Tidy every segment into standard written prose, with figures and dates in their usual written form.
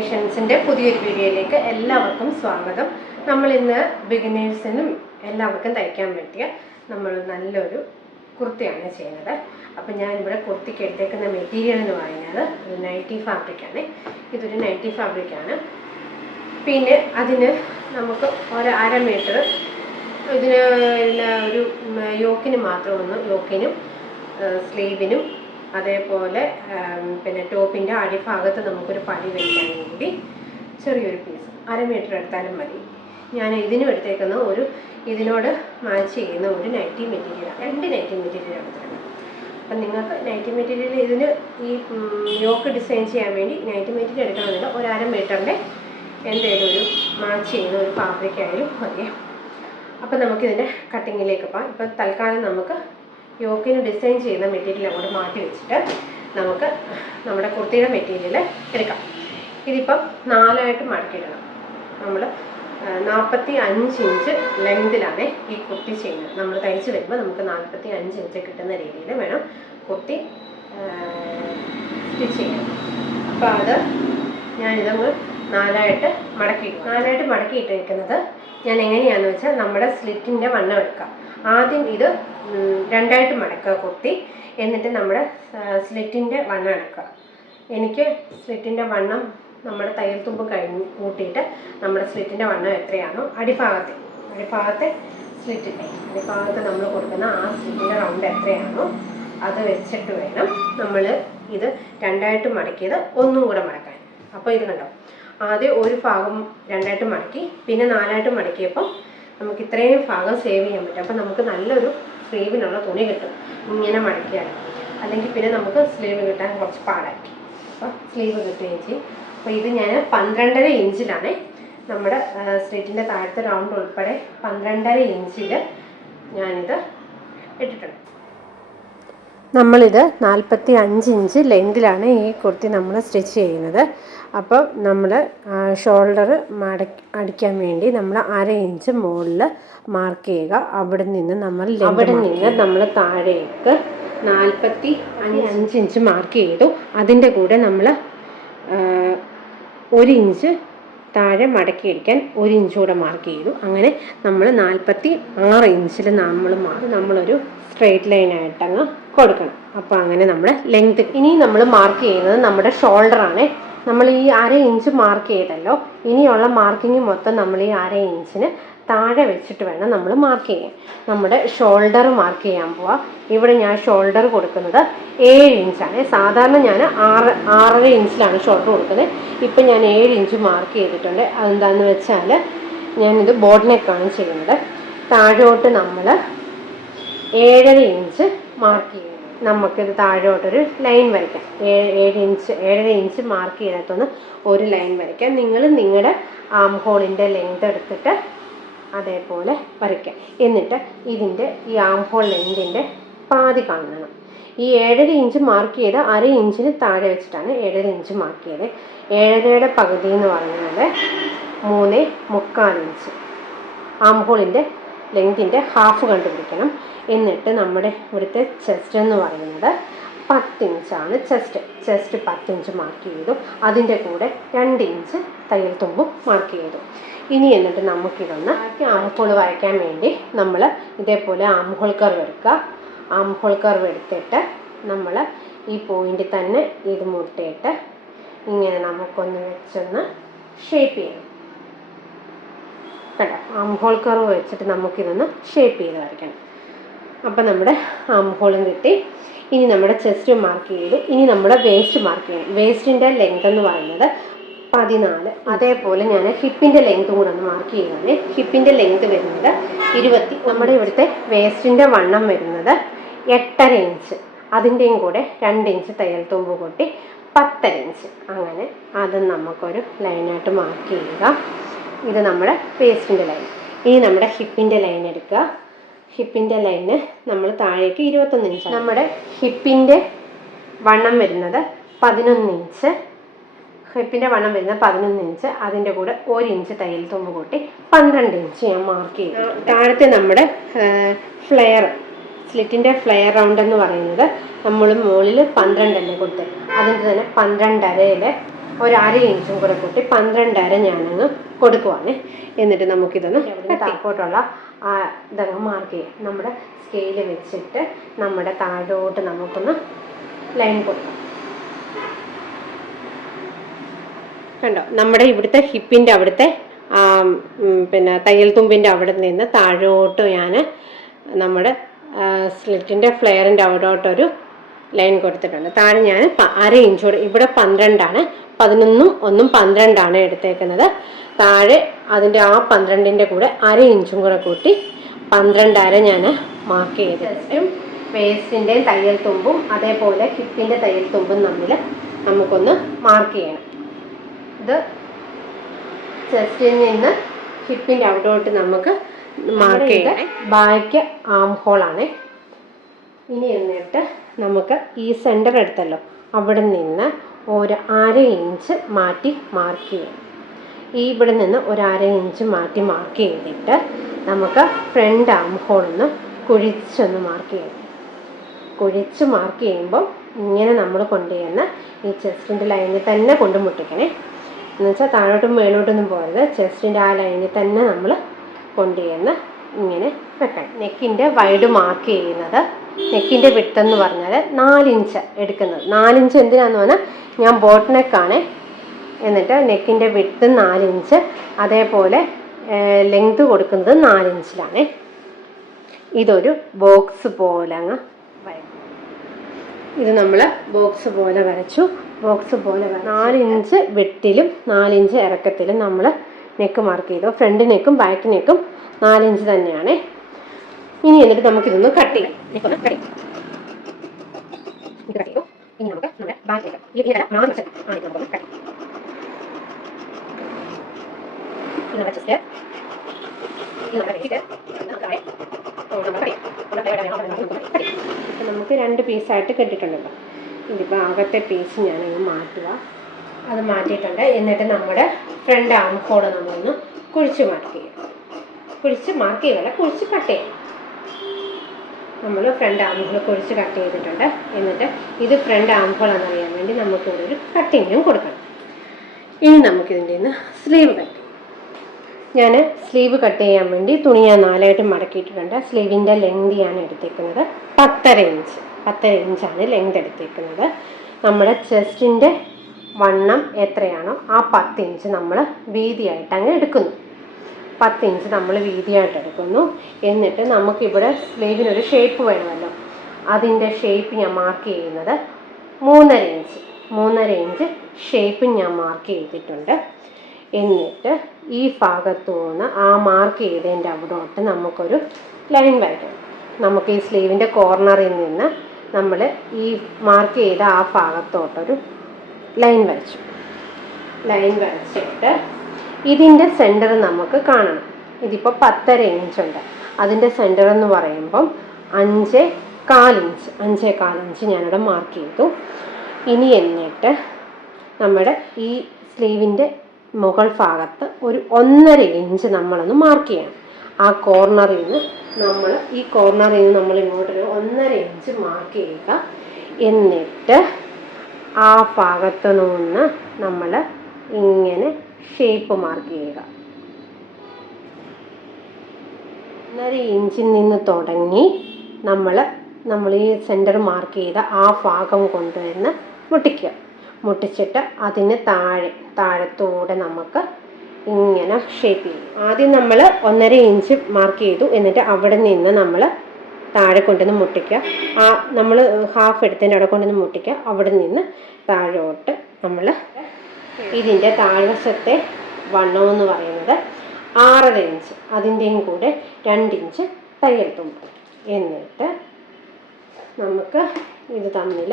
ക്രിയേഷൻസിൻ്റെ പുതിയൊരു വീഡിയോയിലേക്ക് എല്ലാവർക്കും സ്വാഗതം. നമ്മൾ ഇന്ന് ബിഗിനേഴ്സിനും എല്ലാവർക്കും തയ്ക്കാൻ പറ്റിയ നമ്മൾ നല്ലൊരു കുർത്തിയാണ് ചെയ്യുന്നത്. അപ്പം ഞാനിവിടെ കുർത്തിക്ക് എടുത്തേക്കുന്ന മെറ്റീരിയൽ എന്ന് പറയുന്നത് ഒരു നൈറ്റി ഫാബ്രിക്കാണ്. ഇതൊരു നൈറ്റി ഫാബ്രിക്കാണ്. പിന്നെ അതിന് നമുക്ക് ഒരു 1/2 മീറ്റർ ഇതിന് ഒരു യോക്കിന് മാത്രമൊന്ന് യോക്കിനും സ്ലീവിനും അതേപോലെ പിന്നെ ടോപ്പിൻ്റെ അടിഭാഗത്ത് നമുക്കൊരു പടി വയ്ക്കാൻ വേണ്ടി ചെറിയൊരു പീസ് 1/2 മീറ്റർ എടുത്താലും മതി. ഞാൻ ഇതിനും എടുത്തേക്കുന്ന ഇതിനോട് മാച്ച് ചെയ്യുന്ന ഒരു നൈറ്റി മെറ്റീരിയലാണ്. 2 നൈറ്റി മെറ്റീരിയൽ എടുത്തിട്ടുണ്ട്. അപ്പം നിങ്ങൾക്ക് നൈറ്റി മെറ്റീരിയൽ ഇതിന് ഈ യോക്ക് ഡിസൈൻ ചെയ്യാൻ വേണ്ടി നൈറ്റി മെറ്റീരിയൽ എടുക്കണമെന്നില്ല. ഒരു 1/2 മീറ്ററിൻ്റെ എന്തെങ്കിലും ഒരു മാച്ച് ചെയ്യുന്ന ഒരു ഫാബ്രിക് ആയാലും മതി. അപ്പം നമുക്കിതിൻ്റെ കട്ടിങ്ങിലേക്ക് പോകാം. ഇപ്പം തൽക്കാലം നമുക്ക് യോക്കിന് ഡിസൈൻ ചെയ്യുന്ന മെറ്റീരിയൽ അങ്ങോട്ട് മാറ്റി വെച്ചിട്ട് നമുക്ക് നമ്മുടെ കുർത്തിയുടെ മെറ്റീരിയൽ എടുക്കാം. ഇതിപ്പം 4ആയിട്ട് മടക്കിയിടണം. നമ്മൾ 45 ഇഞ്ച് ലെങ്തിലാണ് ഈ കുർത്തി ചെയ്യുന്നത്. നമ്മൾ തയ്ച്ച് വരുമ്പോൾ നമുക്ക് 45 ഇഞ്ച് കിട്ടുന്ന രീതിയിൽ വേണം കുർത്തി സ്റ്റിച്ച് ചെയ്യാൻ. അപ്പോൾ അത് ഞാനിതങ്ങ് 4ആയിട്ട് മടക്കിയിട്ടിരിക്കുന്നത് ഞാൻ എങ്ങനെയാണെന്ന് വെച്ചാൽ നമ്മുടെ സ്ലിറ്റിൻ്റെ വണ്ണം എടുക്കാം. ആദ്യം ഇത് 2ആയിട്ട് മടക്കുക കുർത്തി, എന്നിട്ട് നമ്മുടെ സ്ലിറ്റിൻ്റെ വണ്ണം എടുക്കുക. എനിക്ക് സ്ലിറ്റിൻ്റെ വണ്ണം നമ്മുടെ തയ്യൽ തുമ്പ് കൂട്ടിയിട്ട് നമ്മുടെ സ്ലിറ്റിൻ്റെ വണ്ണം എത്രയാണോ അടിഭാഗത്തെ സ്ലിറ്റിൻ്റെ അടിഭാഗത്ത് നമ്മൾ കൊടുക്കുന്ന ആ സ്ലിറ്റിൻ്റെ റൗണ്ട് എത്രയാണോ അത് വെച്ചിട്ട് വേണം നമ്മൾ ഇത് 2ആയിട്ട് മടക്കിയത് ഒന്നും കൂടെ മടക്കാൻ. അപ്പോൾ ഇത് കണ്ടോ, ആദ്യം ഒരു ഭാഗം 2ആയിട്ട് മടക്കി, പിന്നെ 4ആയിട്ട് മടക്കിയപ്പോൾ നമുക്ക് ഇത്രയും ഭാഗം സേവ് ചെയ്യാൻ പറ്റും. അപ്പോൾ നമുക്ക് നല്ലൊരു സ്ലീവിനുള്ള തുണി കിട്ടും ഇങ്ങനെ മടക്കിയാൽ. അല്ലെങ്കിൽ പിന്നെ നമുക്ക് സ്ലീവ് കിട്ടാൻ കുറച്ച് പാടായിരിക്കും. അപ്പോൾ സ്ലീവ് കിട്ടുകയും ചെയ്യും. അപ്പോൾ ഇത് ഞാൻ 12.5 ഇഞ്ചിലാണ് നമ്മുടെ സ്ലിറ്റിൻ്റെ താഴത്തെ റൗണ്ട് ഉൾപ്പെടെ 12.5 ഇഞ്ചിൽ ഞാനിത് ഇട്ടിട്ടുണ്ട്. നമ്മളിത് 45 ഇഞ്ച് ലെങ്തിലാണ് ഈ കുർത്തി നമ്മൾ സ്റ്റിച്ച് ചെയ്യുന്നത്. അപ്പോൾ നമ്മൾ ഷോൾഡർ അടിക്കാൻ വേണ്ടി നമ്മൾ 1/2 ഇഞ്ച് മുകളിൽ മാർക്ക് ചെയ്യുക. അവിടെ നിന്ന് നമ്മൾ താഴേക്ക് 45 ഇഞ്ച് മാർക്ക് ചെയ്തു. അതിൻ്റെ കൂടെ നമ്മൾ 1 ഇഞ്ച് താഴെ മടക്കിയടിക്കാൻ 1 ഇഞ്ച് കൂടെ മാർക്ക് ചെയ്തു. അങ്ങനെ നമ്മൾ 46 ഇഞ്ചിൽ നമ്മളൊരു സ്ട്രെയിറ്റ് ലൈനായിട്ടങ്ങ് കൊടുക്കണം. അപ്പോൾ അങ്ങനെ നമ്മുടെ ലെങ്ത്. ഇനി നമ്മൾ മാർക്ക് ചെയ്യുന്നത് നമ്മുടെ ഷോൾഡറാണ്. നമ്മൾ ഈ 1/2 ഇഞ്ച് മാർക്ക് ചെയ്തല്ലോ, ഇനിയുള്ള മാർക്കിങ് മൊത്തം നമ്മൾ ഈ 1/2 ഇഞ്ചിന് താഴെ വെച്ചിട്ട് വേണം നമ്മൾ മാർക്ക് ചെയ്യാൻ. നമ്മുടെ ഷോൾഡർ മാർക്ക് ചെയ്യാൻ പോവാം. ഇവിടെ ഞാൻ ഷോൾഡർ കൊടുക്കുന്നത് 7 ഇഞ്ചാണ്. സാധാരണ ഞാൻ 6.5 ഇഞ്ചിലാണ് ഷോൾഡർ കൊടുക്കുന്നത്. ഇപ്പം ഞാൻ 7 ഇഞ്ച് മാർക്ക് ചെയ്തിട്ടുണ്ട്. അതെന്താണെന്ന് വെച്ചാൽ ഞാനിത് ബോട്ട് നെക്കാണ് ചെയ്യുന്നത്. താഴോട്ട് നമ്മൾ 7.5 ഇഞ്ച് മാർക്ക് ചെയ്യും. നമുക്കിത് താഴോട്ടൊരു ലൈൻ വരയ്ക്കാം. 7.5 ഇഞ്ച് മാർക്ക് ചെയ്തിട്ടൊന്ന് ഒരു ലൈൻ വരയ്ക്കാം. നിങ്ങൾ നിങ്ങളുടെ ആം ഹോളിൻ്റെ ലെങ്ത് എടുത്തിട്ട് അതേപോലെ വരയ്ക്കാം. എന്നിട്ട് ഇതിൻ്റെ ഈ ആം ഹോൾ ലെങ്തിൻ്റെ പാതി കാണണം. ഈ 7.5 ഇഞ്ച് മാർക്ക് ചെയ്ത് 1/2 ഇഞ്ചിന് താഴെ വെച്ചിട്ടാണ് 7.5 ഇഞ്ച് മാർക്ക് ചെയ്തത്. 7.5യുടെ പകുതി എന്ന് പറയുന്നത് 3.25 ഇഞ്ച്. ആം ഹോളിൻ്റെ ലെങ്തിൻ്റെ ഹാഫ് കണ്ടുപിടിക്കണം. എന്നിട്ട് നമ്മുടെ ഇവിടുത്തെ ചെസ്റ്റ് എന്ന് പറയുന്നത് 10 ഇഞ്ചാണ്. ചെസ്റ്റ് 10 ഇഞ്ച് മാർക്ക് ചെയ്തു. അതിൻ്റെ കൂടെ 2 ഇഞ്ച് തയ്യൽ തുമ്പും മാർക്ക് ചെയ്തു. ഇനി എന്നിട്ട് നമുക്കിതൊന്ന് ആംഹോൾ വരയ്ക്കാൻ വേണ്ടി നമ്മൾ ഇതേപോലെ ആംഹോൾ കർവ് എടുക്കുക. ആംഹോൾ കർവ് എടുത്തിട്ട് നമ്മൾ ഈ പോയിന്റിൽ തന്നെ ഇത് മുട്ടിയിട്ട് ഇങ്ങനെ നമുക്കൊന്ന് വെച്ചൊന്ന് ഷേപ്പ് ചെയ്യണം. കേട്ടോ, ആംഹോൾ കർവ് വെച്ചിട്ട് നമുക്കിതൊന്ന് ഷേപ്പ് ചെയ്ത് വരയ്ക്കണം. അപ്പം നമ്മുടെ ആംഹോളും കിട്ടി. ഇനി നമ്മുടെ ചെസ്റ്റ് മാർക്ക് ചെയ്തു. ഇനി നമ്മുടെ വേസ്റ്റ് മാർക്ക് ചെയ്യണം. വേസ്റ്റിൻ്റെ ലെങ്ത് എന്ന് പറയുന്നത് 14. അതേപോലെ ഞാൻ ഹിപ്പിൻ്റെ ലെങ്ത്തും കൂടെ ഒന്ന് മാർക്ക് ചെയ്യുകയാണ്. ഹിപ്പിൻ്റെ ലെങ്ത് വരുന്നത് 20. നമ്മുടെ ഇവിടുത്തെ വേസ്റ്റിൻ്റെ വണ്ണം വരുന്നത് 8.5 ഇഞ്ച്. അതിൻ്റെയും കൂടെ 2 ഇഞ്ച് തയ്യൽ തുമ്പ് കൂട്ടി 10.5 ഇഞ്ച്. അങ്ങനെ അത് നമുക്കൊരു ലൈനായിട്ട് മാർക്ക് ചെയ്യുക. ഇത് നമ്മുടെ വേസ്റ്റിൻ്റെ ലൈൻ. ഇനി നമ്മുടെ ഹിപ്പിൻ്റെ ലൈൻ എടുക്കുക. ഹിപ്പിൻ്റെ ലൈന് നമ്മൾ താഴേക്ക് 21 ഇഞ്ച്. നമ്മുടെ ഹിപ്പിൻ്റെ വണ്ണം വരുന്നത് 11 ഇഞ്ച്. ഹിപ്പിൻ്റെ വണ്ണം വരുന്നത് 11 ഇഞ്ച്. അതിൻ്റെ കൂടെ 1 ഇഞ്ച് തയ്യൽ തുമ്പ് കൂട്ടി 12 ഇഞ്ച് ഞാൻ മാർക്ക് ചെയ്തു. താഴത്തെ നമ്മുടെ സ്ലിറ്റിൻ്റെ ഫ്ലെയർ റൗണ്ട് എന്ന് പറയുന്നത് നമ്മൾ മുകളിൽ 12 കൊടുത്ത് അതിൻ്റെ തന്നെ 12.5 ഒരു 1/2 ഇഞ്ചും കൂടെ കൂട്ടി 12.5 ഞാനങ്ങ് കൊടുക്കുവാണ്. എന്നിട്ട് നമുക്കിതൊന്ന് താഴോട്ടുള്ള ഇതങ്ങ് മാർക്ക് ചെയ്യാം. നമ്മുടെ സ്കെയിൽ വെച്ചിട്ട് നമ്മുടെ താഴോട്ട് നമുക്കൊന്ന് ലൈൻ കൊടുക്കാം. കണ്ടോ, നമ്മുടെ ഇവിടുത്തെ ഹിപ്പിൻ്റെ അവിടുത്തെ പിന്നെ തയ്യൽ തുമ്പിൻ്റെ അവിടെ നിന്ന് താഴോട്ട് ഞാൻ നമ്മുടെ സ്ലിറ്റിൻ്റെ ഫ്ലെയറിൻ്റെ അവിടോട്ടൊരു ലൈൻ കൊടുത്തിട്ടുണ്ട്. താഴെ ഞാൻ 1/2 ഇഞ്ച് കൂടെ, ഇവിടെ 12 11 1 12 എടുത്തേക്കുന്നത്. താഴെ അതിൻ്റെ ആ 12ൻ്റെ കൂടെ 1/2 ഇഞ്ചും കൂടെ കൂട്ടി 12.5 ഞാൻ മാർക്ക് ചെയ്തിട്ടും വേസ്റ്റിൻ്റെയും തയ്യൽ തുമ്പും അതേപോലെ ഹിപ്പിൻ്റെ തയ്യൽ തുമ്പും തമ്മിൽ നമുക്കൊന്ന് മാർക്ക് ചെയ്യണം. ഇത് ചെസ്റ്റിൽ നിന്ന് ഹിപ്പിൻ്റെ അവിടോട്ട് നമുക്ക് മാർക്ക് ചെയ്യണം. ബാക്ക് ആം ഹോളാണ്. ഇനി എന്നിട്ട് നമുക്ക് ഈ സെൻറ്റർ എടുത്തല്ലോ, അവിടെ നിന്ന് ഒരു 1/2 ഇഞ്ച് മാറ്റി മാർക്ക് ചെയ്യണം. ഇവിടെ നിന്ന് ഒരു 1/2 ഇഞ്ച് മാറ്റി മാർക്ക് ചെയ്തിട്ട് നമുക്ക് ഫ്രണ്ട് ആം ഹോളൊന്ന് കുഴിച്ചൊന്ന് മാർക്ക് ചെയ്യണം. കുഴിച്ച് മാർക്ക് ചെയ്യുമ്പോൾ ഇങ്ങനെ നമ്മൾ കൊണ്ടുചെന്ന് ഈ ചെസ്റ്റിൻ്റെ ലൈനിൽ തന്നെ കൊണ്ട് മുട്ടിക്കണേ. എന്നുവെച്ചാൽ താഴോട്ടും മേലോട്ടൊന്നും പോകരുത്, ചെസ്റ്റിൻ്റെ ആ ലൈനിൽ തന്നെ നമ്മൾ കൊണ്ടുചെന്ന് ഇങ്ങനെ വെക്കണം. നെക്കിൻ്റെ വൈഡ് മാർക്ക് ചെയ്യുന്നത്, നെക്കിൻ്റെ വിട്ടെന്ന് പറഞ്ഞാൽ 4 ഇഞ്ച് എടുക്കുന്നത്. 4 ഇഞ്ച് എന്തിനാന്ന് പറഞ്ഞാൽ ഞാൻ ബോട്ട് നെക്കാണ്. എന്നിട്ട് നെക്കിൻ്റെ വിട്ട് 4 ഇഞ്ച്, അതേപോലെ ലെങ്ത് കൊടുക്കുന്നത് 4 ഇഞ്ചിലാണ്. ഇതൊരു ബോക്സ് പോലെ അങ്ങ് വരയ്ക്കും. ഇത് നമ്മൾ ബോക്സ് പോലെ വരച്ചു. ബോക്സ് പോലെ 4 ഇഞ്ച് വെട്ടിലും 4 ഇഞ്ച് ഇറക്കത്തിലും നമ്മൾ നെക്ക് മാർക്ക് ചെയ്തു. ഫ്രണ്ട് നെക്കും ബാക്ക് നെക്കും 4 ഇഞ്ച് തന്നെയാണ്. ഇനി എന്നിട്ട് നമുക്കിതൊന്ന് കട്ട് ചെയ്യാം. ഇനി നമുക്ക് നമ്മുടെ ബാക്ക് നെക്ക് നമുക്ക് 2 പീസായിട്ട് കെട്ടിട്ടുണ്ടല്ലോ. ഇതിപ്പോൾ അകത്തെ പീസ് ഞാനങ്ങ് മാറ്റുക. അത് മാറ്റിയിട്ടുണ്ട്. എന്നിട്ട് നമ്മുടെ ഫ്രണ്ട് ആം ഹോൾ നമ്മളൊന്ന് കുഴിച്ച് മാർക്ക് ചെയ്യും. കുഴിച്ച് മാർക്ക് ചെയ്തല്ല, കുഴിച്ച് കട്ട് ചെയ്യും. നമ്മൾ ഫ്രണ്ട് ആം ഹോൾ കുഴിച്ച് കട്ട് ചെയ്തിട്ടുണ്ട്. എന്നിട്ട് ഇത് ഫ്രണ്ട് ആം ഹോൾ എന്നറിയാൻ വേണ്ടി നമുക്കിവിടെ ഒരു കട്ടിങ്ങും കൊടുക്കണം. ഇനി നമുക്കിതിൻ്റെ നിന്ന് സ്ലീവ് കട്ട്. ഞാൻ സ്ലീവ് കട്ട് ചെയ്യാൻ വേണ്ടി തുണി ഞാൻ 4 മടക്കിയിട്ടുണ്ട്. സ്ലീവിൻ്റെ ലെങ്ത് ഞാൻ എടുത്തേക്കുന്നത് 10.5 ഇഞ്ചാണ് ലെങ്ത് എടുത്തേക്കുന്നത്. നമ്മുടെ ചെസ്റ്റിൻ്റെ വണ്ണം എത്രയാണോ ആ 10 ഇഞ്ച് നമ്മൾ വീതിയായിട്ട് അങ്ങ് എടുക്കുന്നു. 10 ഇഞ്ച് നമ്മൾ വീതിയായിട്ട് എടുക്കുന്നു. എന്നിട്ട് നമുക്കിവിടെ സ്ലീവിനൊരു ഷേപ്പ് വേണമല്ലോ, അതിൻ്റെ ഷേപ്പ് ഞാൻ മാർക്ക് ചെയ്യുന്നത് 3.5 ഇഞ്ച് ഷേപ്പ് ഞാൻ മാർക്ക് ചെയ്തിട്ടുണ്ട്. എന്നിട്ട് ഈ ഭാഗത്തു നിന്ന് ആ മാർക്ക് ചെയ്തതിൻ്റെ അവിടോട്ട് നമുക്കൊരു ലൈൻ വരയ്ക്കണം. നമുക്ക് ഈ സ്ലീവിൻ്റെ കോർണറിൽ നിന്ന് നമ്മൾ ഈ മാർക്ക് ചെയ്ത ആ ഭാഗത്തോട്ടൊരു ലൈൻ വരച്ചു. ലൈൻ വരച്ചിട്ട് ഇതിൻ്റെ സെൻറ്റർ നമുക്ക് കാണണം. ഇതിപ്പോൾ 10.5 ഇഞ്ചുണ്ട്. അതിൻ്റെ സെൻറ്റർ എന്ന് പറയുമ്പം 5.25 ഇഞ്ച് ഞാനിവിടെ മാർക്ക് ചെയ്തു. ഇനി എന്നിട്ട് നമ്മുടെ ഈ സ്ലീവിൻ്റെ മുകൾ ഭാഗത്ത് ഒരു 1.5 ഇഞ്ച് നമ്മളൊന്ന് മാർക്ക് ചെയ്യണം. ആ കോർണറിൽ നിന്ന് നമ്മൾ ഇങ്ങോട്ടൊരു 1.5 ഇഞ്ച് മാർക്ക് ചെയ്യുക. എന്നിട്ട് ആ ഭാഗത്ത് നിന്ന് നമ്മൾ ഇങ്ങനെ ഷേപ്പ് മാർക്ക് ചെയ്യുക. 1.5 ഇഞ്ചിൽ നിന്ന് തുടങ്ങി നമ്മൾ ഈ സെൻറ്റർ മാർക്ക് ചെയ്ത ആ ഭാഗം കൊണ്ടുവന്ന് മുട്ടിക്കുക. മുട്ടിച്ചിട്ട് അതിന് താഴത്തൂടെ നമുക്ക് ഇങ്ങനെ ഷേപ്പ് ചെയ്യും. ആദ്യം നമ്മൾ 1.5 ഇഞ്ച് മാർക്ക് ചെയ്തു. എന്നിട്ട് അവിടെ നിന്ന് നമ്മൾ താഴെ കൊണ്ടുവന്ന് മുട്ടിക്കുക. ആ നമ്മൾ ഹാഫ് എടുത്തതിൻ്റെ അവിടെ കൊണ്ടുവന്ന് മുട്ടിക്കുക. അവിടെ നിന്ന് താഴോട്ട് നമ്മൾ ഇതിൻ്റെ താഴ്വശത്തെ വണ്ണമെന്ന് പറയുന്നത് 6.5 ഇഞ്ച്, അതിൻ്റെയും കൂടെ 2 ഇഞ്ച് തയ്യൽ തുമ്പ്. എന്നിട്ട് നമുക്ക് ഇത് തമ്മിൽ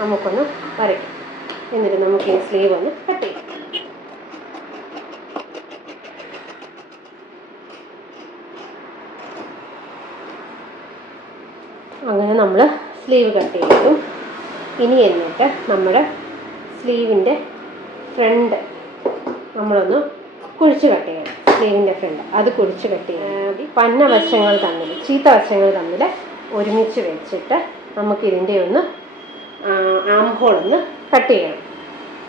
നമുക്കൊന്ന് വരയ്ക്കാം. എന്നിട്ട് നമുക്ക് ഈ സ്ലീവ് ഒന്ന് കട്ട് ചെയ്യാം. അങ്ങനെ നമ്മൾ സ്ലീവ് കട്ട് ചെയ്തു. ഇനി എന്നിട്ട് നമ്മുടെ സ്ലീവിൻ്റെ ഫ്രണ്ട് നമ്മളൊന്ന് കുഴിച്ച് കട്ട് ചെയ്യണം. സ്ലീവിൻ്റെ ഫ്രണ്ട് അത് കുഴിച്ച് കട്ട് ചെയ്യാൻ പന്ന വശങ്ങൾ തമ്മിൽ, ചീത്ത വശങ്ങൾ തമ്മിൽ ഒരുമിച്ച് വെച്ചിട്ട് നമുക്കിതിൻ്റെ ഒന്ന് ആം ഹോളൊന്ന് കട്ട് ചെയ്യണം.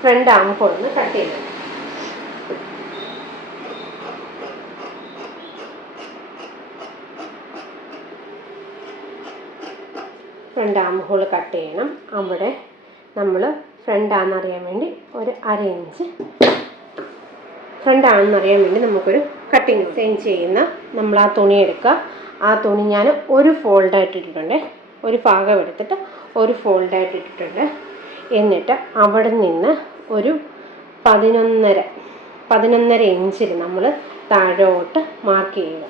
ഫ്രണ്ട് ആം ഹോൾ ഒന്ന് കട്ട് ചെയ്യണം. ഫ്രണ്ട് ആം ഹോൾ കട്ട് ചെയ്യണം. അവിടെ നമ്മൾ ഫ്രണ്ടാണെന്നറിയാൻ വേണ്ടി ഒരു 1/2 ഇഞ്ച് ഫ്രണ്ടാണെന്നറിയാൻ വേണ്ടി നമുക്കൊരു കട്ടിങ് ഡിസൈൻ ചെയ്യുന്ന നമ്മൾ ആ തുണി എടുക്കുക. ആ തുണി ഞാൻ ഒരു ഫോൾഡായിട്ട് ഇട്ടിട്ടുണ്ട്. ഒരു ഭാഗം എടുത്തിട്ട് ഒരു ഫോൾഡായിട്ട് ഇട്ടിട്ടുണ്ട്. എന്നിട്ട് അവിടെ നിന്ന് ഒരു 11.5 ഇഞ്ചിൽ നമ്മൾ താഴോട്ട് മാർക്ക് ചെയ്യുക.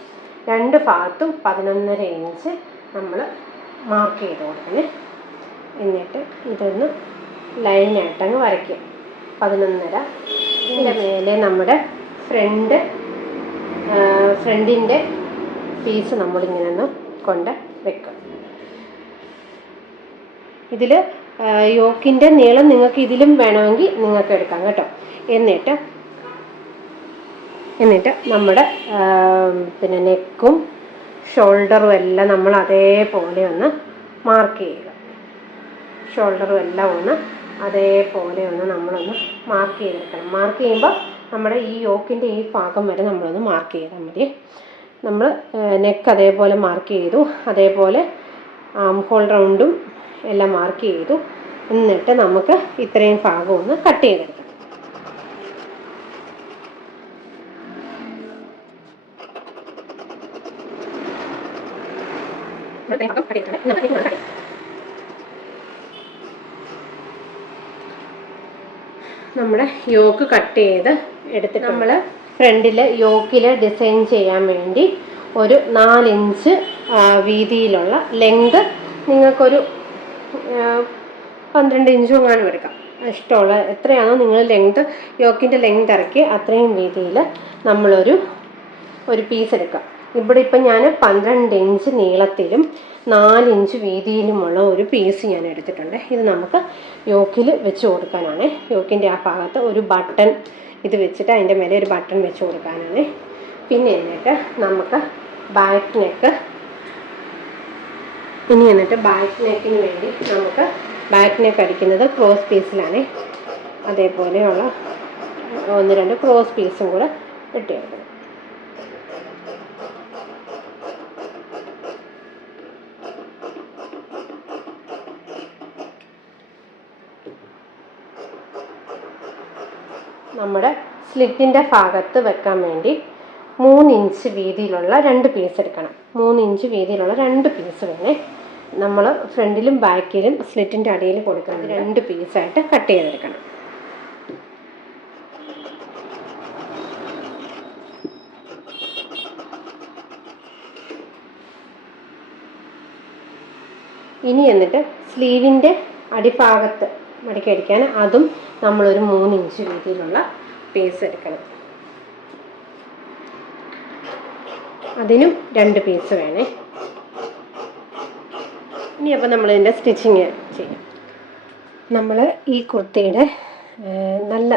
രണ്ട് ഭാഗത്തും 11.5 ഇഞ്ച് നമ്മൾ മാർക്ക് ചെയ്ത് കൊടുക്കണേ. എന്നിട്ട് ഇതൊന്ന് ലൈനായിട്ടങ്ങ് വരയ്ക്കുക. 11.5. ഇതിൻ്റെ മേലെ നമ്മുടെ ഫ്രണ്ടിൻ്റെ പീസ് നമ്മളിങ്ങനെ ഒന്ന് കൊണ്ട് വെക്കും. ഇതിൽ യോക്കിൻ്റെ നീളം നിങ്ങൾക്ക് ഇതിലും വേണമെങ്കിൽ നിങ്ങൾക്ക് എടുക്കാം കേട്ടോ. എന്നിട്ട് നമ്മുടെ പിന്നെ നെക്കും ഷോൾഡറും എല്ലാം നമ്മൾ അതേപോലെ ഒന്ന് മാർക്ക് ചെയ്യുക. ഷോൾഡറും എല്ലാം ഒന്ന് അതേപോലെ ഒന്ന് നമ്മളൊന്ന് മാർക്ക് ചെയ്തെടുക്കണം. മാർക്ക് ചെയ്യുമ്പോൾ നമ്മുടെ ഈ യോക്കിൻ്റെ ഈ ഭാഗം വരെ നമ്മളൊന്ന് മാർക്ക് ചെയ്താൽ മതി. നമ്മൾ നെക്ക് അതേപോലെ മാർക്ക് ചെയ്തു. അതേപോലെ ആം ഹോൾ റൗണ്ടും എല്ലാം മാർക്ക് ചെയ്തു. എന്നിട്ട് നമുക്ക് ഇത്രയും ഭാഗം ഒന്ന് കട്ട് ചെയ്തെടുക്കാം. നമ്മുടെ യോക്ക് കട്ട് ചെയ്ത് എടുത്തിട്ട് നമ്മൾ ഫ്രണ്ടിൽ യോക്കിൽ ഡിസൈൻ ചെയ്യാൻ വേണ്ടി ഒരു 4 ഇഞ്ച് വീതിയിലുള്ള ലെങ്ത് നിങ്ങൾക്കൊരു 12 ഇഞ്ചും എങ്ങാനും എടുക്കാം. ഇഷ്ടമുള്ള എത്രയാണോ നിങ്ങൾ ലെങ്ത് യോക്കിൻ്റെ ലെങ്ത് ഇറക്കി അത്രയും വീതിയിൽ നമ്മളൊരു പീസ് എടുക്കാം. ഇവിടെ ഇപ്പം ഞാൻ 12 ഇഞ്ച് നീളത്തിലും 4 ഇഞ്ച് വീതിയിലുമുള്ള ഒരു പീസ് ഞാൻ എടുത്തിട്ടുണ്ട്. ഇത് നമുക്ക് യോക്കിൽ വെച്ച് കൊടുക്കാനാണ്. യോക്കിൻ്റെ ആ ഭാഗത്ത് ഒരു ബട്ടൺ ഇത് വെച്ചിട്ട് അതിൻ്റെ മേലെ ഒരു ബട്ടൺ വെച്ച് കൊടുക്കാനാണ്. പിന്നെ എന്നിട്ട് നമുക്ക് ബാക്ക് നെക്കിന് വേണ്ടി നമുക്ക് ബാക്ക് നെക്ക് അടിക്കുന്നത് ക്രോസ് പീസിലാണ്. അതേപോലെയുള്ള 1-2 ക്രോസ് പീസും കൂടെ ഇട്ടെടുക്കണം. നമ്മുടെ സ്ലിറ്റിൻ്റെ ഭാഗത്ത് വെക്കാൻ വേണ്ടി 3 ഇഞ്ച് വീതിയിലുള്ള 2 പീസ് എടുക്കണം. 3 ഇഞ്ച് വീതിയിലുള്ള 2 പീസ് വേണേ. നമ്മൾ ഫ്രണ്ടിലും ബാക്കിലും സ്ലിറ്റിൻ്റെ അടിയിൽ കൊടുക്കുന്നത് 2 പീസായിട്ട് കട്ട് ചെയ്തെടുക്കണം. ഇനി എന്നിട്ട് സ്ലീവിൻ്റെ അടിഭാഗത്ത് മടക്കി അടിക്കാൻ അതും നമ്മളൊരു 3 ഇഞ്ച് വീതിയിലുള്ള പീസ് എടുക്കണം. അതിനും 2 പീസ് വേണേ. ഇനി അപ്പോൾ നമ്മളിതിൻ്റെ സ്റ്റിച്ചിങ് ചെയ്യാം. നമ്മൾ ഈ കുർത്തിയുടെ നല്ല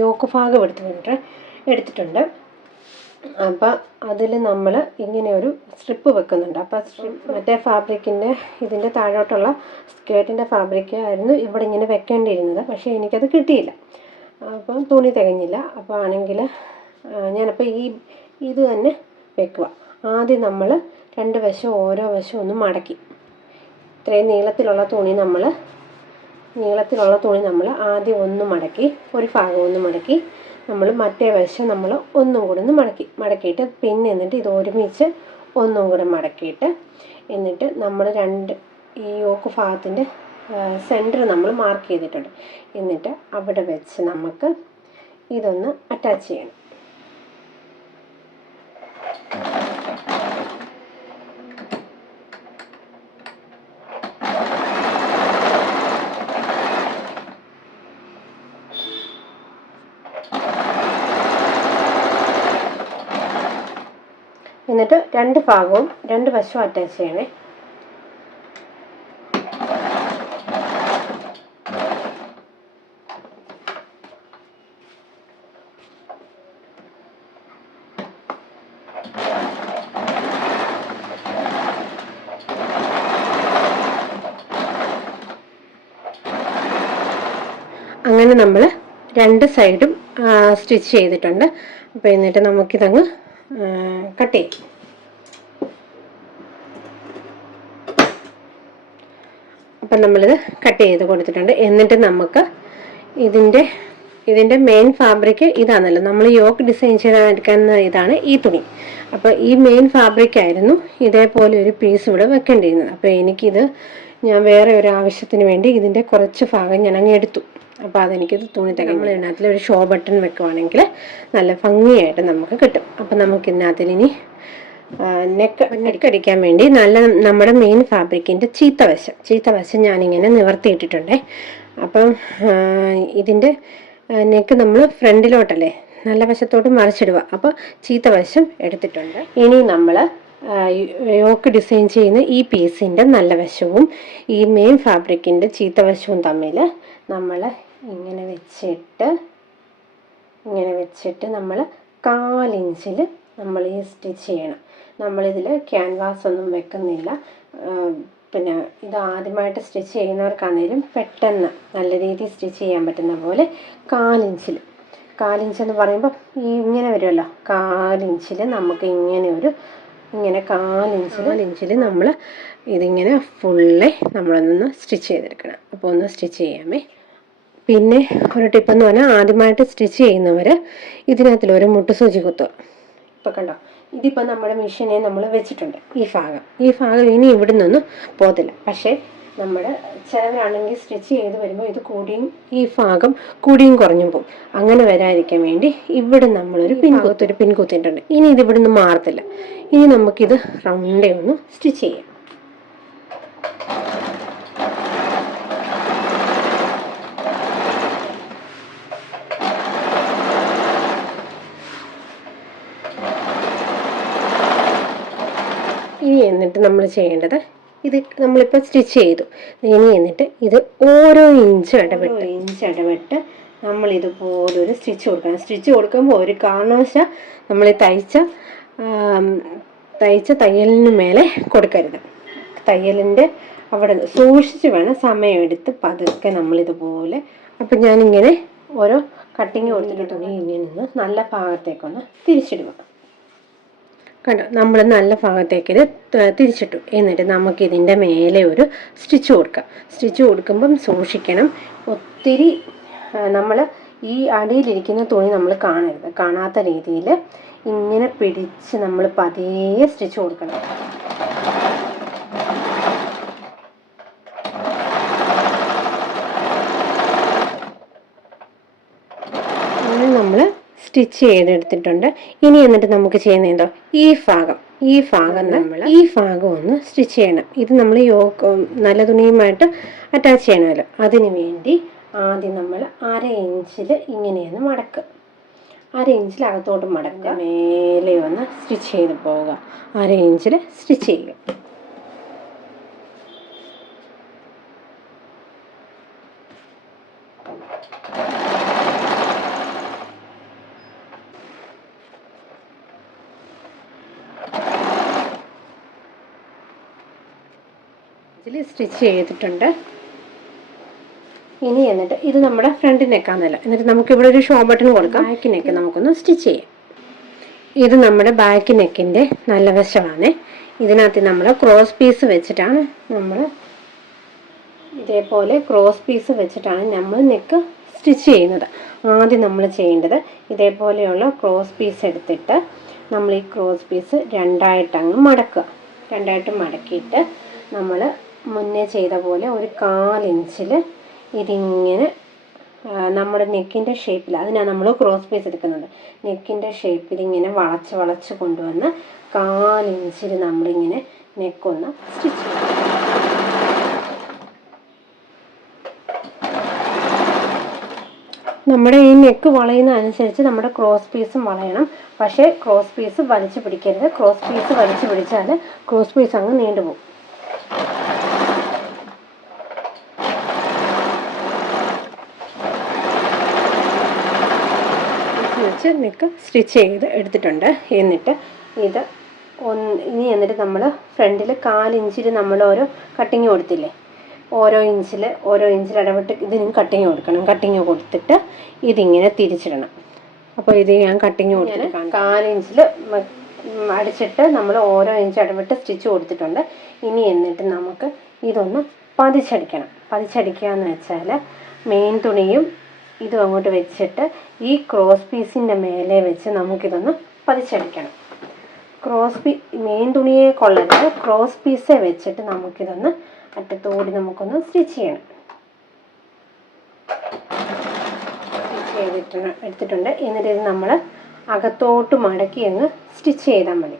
യോക്ക് ഭാഗം എടുത്തിട്ടുണ്ട്. അപ്പോൾ അതിൽ നമ്മൾ ഇങ്ങനെ ഒരു സ്ട്രിപ്പ് വെക്കുന്നുണ്ട്. അപ്പോൾ മറ്റേ ഫാബ്രിക്കിൻ്റെ ഇതിൻ്റെ താഴോട്ടുള്ള സ്കേർട്ടിൻ്റെ ഫാബ്രിക് ആയിരുന്നു ഇവിടെ ഇങ്ങനെ വെക്കേണ്ടിയിരുന്നത്. പക്ഷേ എനിക്കത് കിട്ടിയില്ല. അപ്പം തുണി തികഞ്ഞില്ല. അപ്പോൾ ആണെങ്കിൽ ഞാനപ്പോൾ ഇത് തന്നെ വെക്കുക. ആദ്യം നമ്മൾ 2 വശം ഓരോ വശം ഒന്ന് മടക്കി ഇത്രയും നീളത്തിലുള്ള തുണി നമ്മൾ ആദ്യം ഒന്ന് മടക്കി ഒരു ഭാഗം ഒന്ന് മടക്കി നമ്മൾ മറ്റേ വശം നമ്മൾ ഒന്നും കൂടെ ഒന്ന് മടക്കിയിട്ട് പിന്നെ എന്നിട്ട് ഇത് ഒരുമിച്ച് ഒന്നും കൂടെ മടക്കിയിട്ട് എന്നിട്ട് നമ്മൾ ഈ യോക്ക് ഭാഗത്തിൻ്റെ സെൻറ്റർ നമ്മൾ മാർക്ക് ചെയ്തിട്ടുണ്ട്. എന്നിട്ട് അവിടെ വെച്ച് നമുക്ക് ഇതൊന്ന് അറ്റാച്ച് ചെയ്യണം. എന്നിട്ട് 2 ഭാഗവും 2 വശവും അറ്റാച്ച് ചെയ്യണേ. അങ്ങനെ നമ്മൾ രണ്ട് സൈഡും സ്റ്റിച്ച് ചെയ്തിട്ടുണ്ട്. അപ്പോൾ എന്നിട്ട് നമുക്കിതങ്ങ് കട്ട് ചെയ്യാം. അപ്പം നമ്മളിത് കട്ട് ചെയ്ത് കൊടുത്തിട്ടുണ്ട്. എന്നിട്ട് നമുക്ക് ഇതിൻ്റെ മെയിൻ ഫാബ്രിക് ഇതാണല്ലോ, നമ്മൾ യോക്ക് ഡിസൈൻ ചെയ്തെടുക്കുന്ന ഇതാണ് ഈ തുണി. അപ്പോൾ ഈ മെയിൻ ഫാബ്രിക് ആയിരുന്നു ഇതേപോലെ ഒരു പീസ് ഇവിടെ വെക്കേണ്ടിയിരുന്നത്. അപ്പോൾ എനിക്കിത് ഞാൻ വേറെ ഒരു ആവശ്യത്തിന് വേണ്ടി ഇതിൻ്റെ കുറച്ച് ഭാഗം ഞാൻ അങ്ങ് എടുത്തു. അപ്പോൾ അതെനിക്കിത് തുണി നമ്മൾ ഇതിനകത്തിൽ ഒരു ഷോ ബട്ടൺ വെക്കുവാണെങ്കിൽ നല്ല ഭംഗിയായിട്ട് നമുക്ക് കിട്ടും. അപ്പം നമുക്ക് ഇതിനകത്തിൽ നെക്ക് അടിക്കാൻ വേണ്ടി നമ്മുടെ മെയിൻ ഫാബ്രിക്കിൻ്റെ ചീത്തവശം ഞാനിങ്ങനെ നിവർത്തിയിട്ടിട്ടുണ്ടേ. അപ്പം ഇതിൻ്റെ നെക്ക് നമ്മൾ ഫ്രണ്ടിലോട്ടല്ലേ നല്ല വശത്തോട്ട് മറിച്ചിടുക. അപ്പോൾ ചീത്തവശം എടുത്തിട്ടുണ്ട്. ഇനി നമ്മൾ യോക്ക് ഡിസൈൻ ചെയ്യുന്ന ഈ പീസിൻ്റെ നല്ല വശവും ഈ മെയിൻ ഫാബ്രിക്കിൻ്റെ ചീത്തവശവും തമ്മിൽ നമ്മൾ ഇങ്ങനെ വെച്ചിട്ട് നമ്മൾ 1/4 ഇഞ്ചിൽ നമ്മൾ ഈ സ്റ്റിച്ച് ചെയ്യണം. നമ്മളിതിൽ ക്യാൻവാസ് ഒന്നും വെക്കുന്നില്ല. പിന്നെ ഇത് ആദ്യമായിട്ട് സ്റ്റിച്ച് ചെയ്യുന്നവർക്കാണെങ്കിലും പെട്ടെന്ന് നല്ല രീതിയിൽ സ്റ്റിച്ച് ചെയ്യാൻ പറ്റുന്ന പോലെ 1/4 ഇഞ്ച് എന്ന് പറയുമ്പോൾ ഇങ്ങനെ വരുമല്ലോ. 1/4 ഇഞ്ചിൽ നമുക്ക് ഇങ്ങനെ 1/4 ഇഞ്ചിൽ നമ്മൾ ഇതിങ്ങനെ ഫുള്ള് നമ്മളൊന്ന് സ്റ്റിച്ച് ചെയ്തെടുക്കണം. അപ്പോൾ ഒന്ന് സ്റ്റിച്ച് ചെയ്യാമേ. പിന്നെ ഒരു ടിപ്പെന്ന് പറഞ്ഞാൽ ആദ്യമായിട്ട് സ്റ്റിച്ച് ചെയ്യുന്നവർ ഇതിനകത്തിൽ ഒരു മുട്ടുസൂചി കുത്തുക. ഇപ്പോൾ കണ്ടോ, ഇതിപ്പോൾ നമ്മുടെ മെഷീനെ നമ്മൾ വെച്ചിട്ടുണ്ട്. ഈ ഭാഗം ഇനി ഇവിടെ നിന്നൊന്നും പോകത്തില്ല. പക്ഷേ നമ്മുടെ ചിലവരാണെങ്കിൽ സ്റ്റിച്ച് ചെയ്ത് വരുമ്പോൾ ഇത് ഈ ഭാഗം കൂടിയും കുറഞ്ഞും പോകും. അങ്ങനെ വരാതിരിക്കാൻ വേണ്ടി ഇവിടെ നമ്മളൊരു പിൻ കുത്തിയിട്ടുണ്ട്. ഇനി ഇത് ഇവിടെ നിന്ന് മാറത്തില്ല. ഇനി നമുക്കിത് റൗണ്ടേ ഒന്ന് സ്റ്റിച്ച് ചെയ്യാം. ഇനി എന്നിട്ട് നമ്മൾ ചെയ്യേണ്ടത്, ഇത് നമ്മളിപ്പോൾ സ്റ്റിച്ച് ചെയ്തു. ഇനി എന്നിട്ട് ഇത് ഓരോ ഇഞ്ച് ഇടവിട്ട് നമ്മളിതുപോലൊരു സ്റ്റിച്ച് കൊടുക്കണം. സ്റ്റിച്ച് കൊടുക്കുമ്പോൾ ഒരു കാരണവശാൽ നമ്മൾ തയ്ച്ച തയ്യലിന് മേലെ കൊടുക്കരുത്. തയ്യലിൻ്റെ അവിടെ സൂക്ഷിച്ച് വേണം, സമയമെടുത്ത് പതുക്കെ നമ്മളിതുപോലെ. അപ്പം ഞാനിങ്ങനെ ഓരോ കട്ടിങ് കൊടുത്തിട്ട് തുണി ഇങ്ങനെ നിന്ന് നല്ല ഭാഗത്തേക്കൊന്ന് തിരിച്ചിടുക. കണ്ടോ, നമ്മൾ നല്ല ഭാഗത്തേക്ക് തിരിച്ചിട്ടു. എന്നിട്ട് നമുക്കിതിൻ്റെ മേലെ ഒരു സ്റ്റിച്ച് കൊടുക്കാം. സ്റ്റിച്ച് കൊടുക്കുമ്പം സൂക്ഷിക്കണം, ഒത്തിരി നമ്മൾ ഈ അടിയിലിരിക്കുന്ന തുണി നമ്മൾ കാണാത്ത രീതിയിൽ ഇങ്ങനെ പിടിച്ച് നമ്മൾ പതിയെ സ്റ്റിച്ച് കൊടുക്കണം. അങ്ങനെ നമ്മൾ സ്റ്റിച്ച് ചെയ്തെടുത്തിട്ടുണ്ട്. ഇനി എന്നിട്ട് നമുക്ക് ചെയ്യുന്നത് എന്തോ, ഈ ഭാഗം ഒന്ന് സ്റ്റിച്ച് ചെയ്യണം. ഇത് നമ്മൾ നല്ല തുണിയുമായിട്ട് അറ്റാച്ച് ചെയ്യണമല്ലോ. അതിന് വേണ്ടി ആദ്യം നമ്മൾ 1/2 ഇഞ്ചിൽ ഇങ്ങനെയൊന്ന് മടക്കുക. 1/2 ഇഞ്ചിൽ അകത്തോട്ട് മടക്കുക. മേലെ ഒന്ന് സ്റ്റിച്ച് ചെയ്ത് പോവുക. 1/2 ഇഞ്ചിൽ സ്റ്റിച്ച് ചെയ്യുക. സ്റ്റിച്ച് ചെയ്തിട്ടുണ്ട്. ഇനി എന്നിട്ട് ഇത് നമ്മുടെ ഫ്രണ്ട് നെക്കാന്നല്ല. എന്നിട്ട് നമുക്കിവിടെ ഒരു ഷോ ബട്ടൺ കൊടുക്കാം. ബാക്ക് നെക്ക് നമുക്കൊന്ന് സ്റ്റിച്ച് ചെയ്യാം. ഇത് നമ്മുടെ ബാക്ക് നെക്കിൻ്റെ നല്ല വശമാണ്. ഇതിനകത്ത് നമ്മൾ ക്രോസ് പീസ് വെച്ചിട്ടാണ് ഇതേപോലെ ക്രോസ് പീസ് വെച്ചിട്ടാണ് നമ്മൾ നെക്ക് സ്റ്റിച്ച് ചെയ്യുന്നത്. ആദ്യം നമ്മൾ ചെയ്യേണ്ടത് ഇതേപോലെയുള്ള ക്രോസ് പീസ് എടുത്തിട്ട് നമ്മൾ ഈ ക്രോസ് പീസ് രണ്ടായിട്ടങ്ങ് മടക്കുക. രണ്ടായിട്ട് മടക്കിയിട്ട് നമ്മൾ മുന്നേ ചെയ്ത പോലെ ഒരു 1/4 ഇഞ്ചിൽ ഇതിങ്ങനെ നമ്മുടെ നെക്കിൻ്റെ ഷേപ്പിൽ, അതിനാണ് നമ്മൾ ക്രോസ് പീസ് എടുക്കുന്നത്. നെക്കിൻ്റെ ഷേപ്പിൽ ഇങ്ങനെ വളച്ച് കൊണ്ടുവന്ന് 1/4 ഇഞ്ചിൽ നമ്മളിങ്ങനെ നെക്കൊന്ന് സ്റ്റിച്ച് ചെയ്യും. നമ്മുടെ ഈ നെക്ക് വളയുന്ന അനുസരിച്ച് നമ്മുടെ ക്രോസ് പീസും വളയണം. പക്ഷേ ക്രോസ് പീസ് വലിച്ചു പിടിക്കരുത്. ക്രോസ് പീസ് വലിച്ചു പിടിച്ചാൽ ക്രോസ് പീസ് അങ്ങ് നീണ്ടുപോകും. വെച്ച് നെക്ക് സ്റ്റിച്ച് ചെയ്ത് എടുത്തിട്ടുണ്ട്. എന്നിട്ട് ഇനി നമ്മൾ ഫ്രണ്ടിൽ 1/4 ഇഞ്ചിൽ നമ്മൾ ഓരോ കട്ടിങ് കൊടുത്തില്ലേ, ഓരോ ഇഞ്ചിൽ ഇടവിട്ട് ഇതിനും കട്ടിങ് കൊടുക്കണം. കട്ടിങ് കൊടുത്തിട്ട് ഇതിങ്ങനെ തിരിച്ചിടണം. അപ്പോൾ ഇത് ഞാൻ കട്ടിങ് കൊടുത്തിട്ട് 1/4 ഇഞ്ചിൽ അടിച്ചിട്ട് നമ്മൾ ഓരോ ഇഞ്ച് ഇടവിട്ട് സ്റ്റിച്ച് കൊടുത്തിട്ടുണ്ട്. ഇനി എന്നിട്ട് നമുക്ക് ഇതൊന്ന് പതിച്ചടിക്കണം. പതിച്ചടിക്കുക എന്ന് വെച്ചാൽ മെയിൻ തുണിയും ഇതും അങ്ങോട്ട് വെച്ചിട്ട് ഈ ക്രോസ് പീസിൻ്റെ മേലെ വെച്ച് നമുക്കിതൊന്ന് പതിച്ചടിക്കണം. മെയിൻ തുണിയെ കൊള്ളരുത്, ക്രോസ് പീസെ വെച്ചിട്ട് നമുക്കിതൊന്ന് അറ്റത്തോടി നമുക്കൊന്ന് സ്റ്റിച്ച് ചെയ്യണം. സ്റ്റിച്ച് എടുത്തിട്ടുണ്ട്. എന്നിട്ട് ഇത് നമ്മൾ അകത്തോട്ട് മടക്കി അങ്ങ് സ്റ്റിച്ച് ചെയ്താൽ മതി.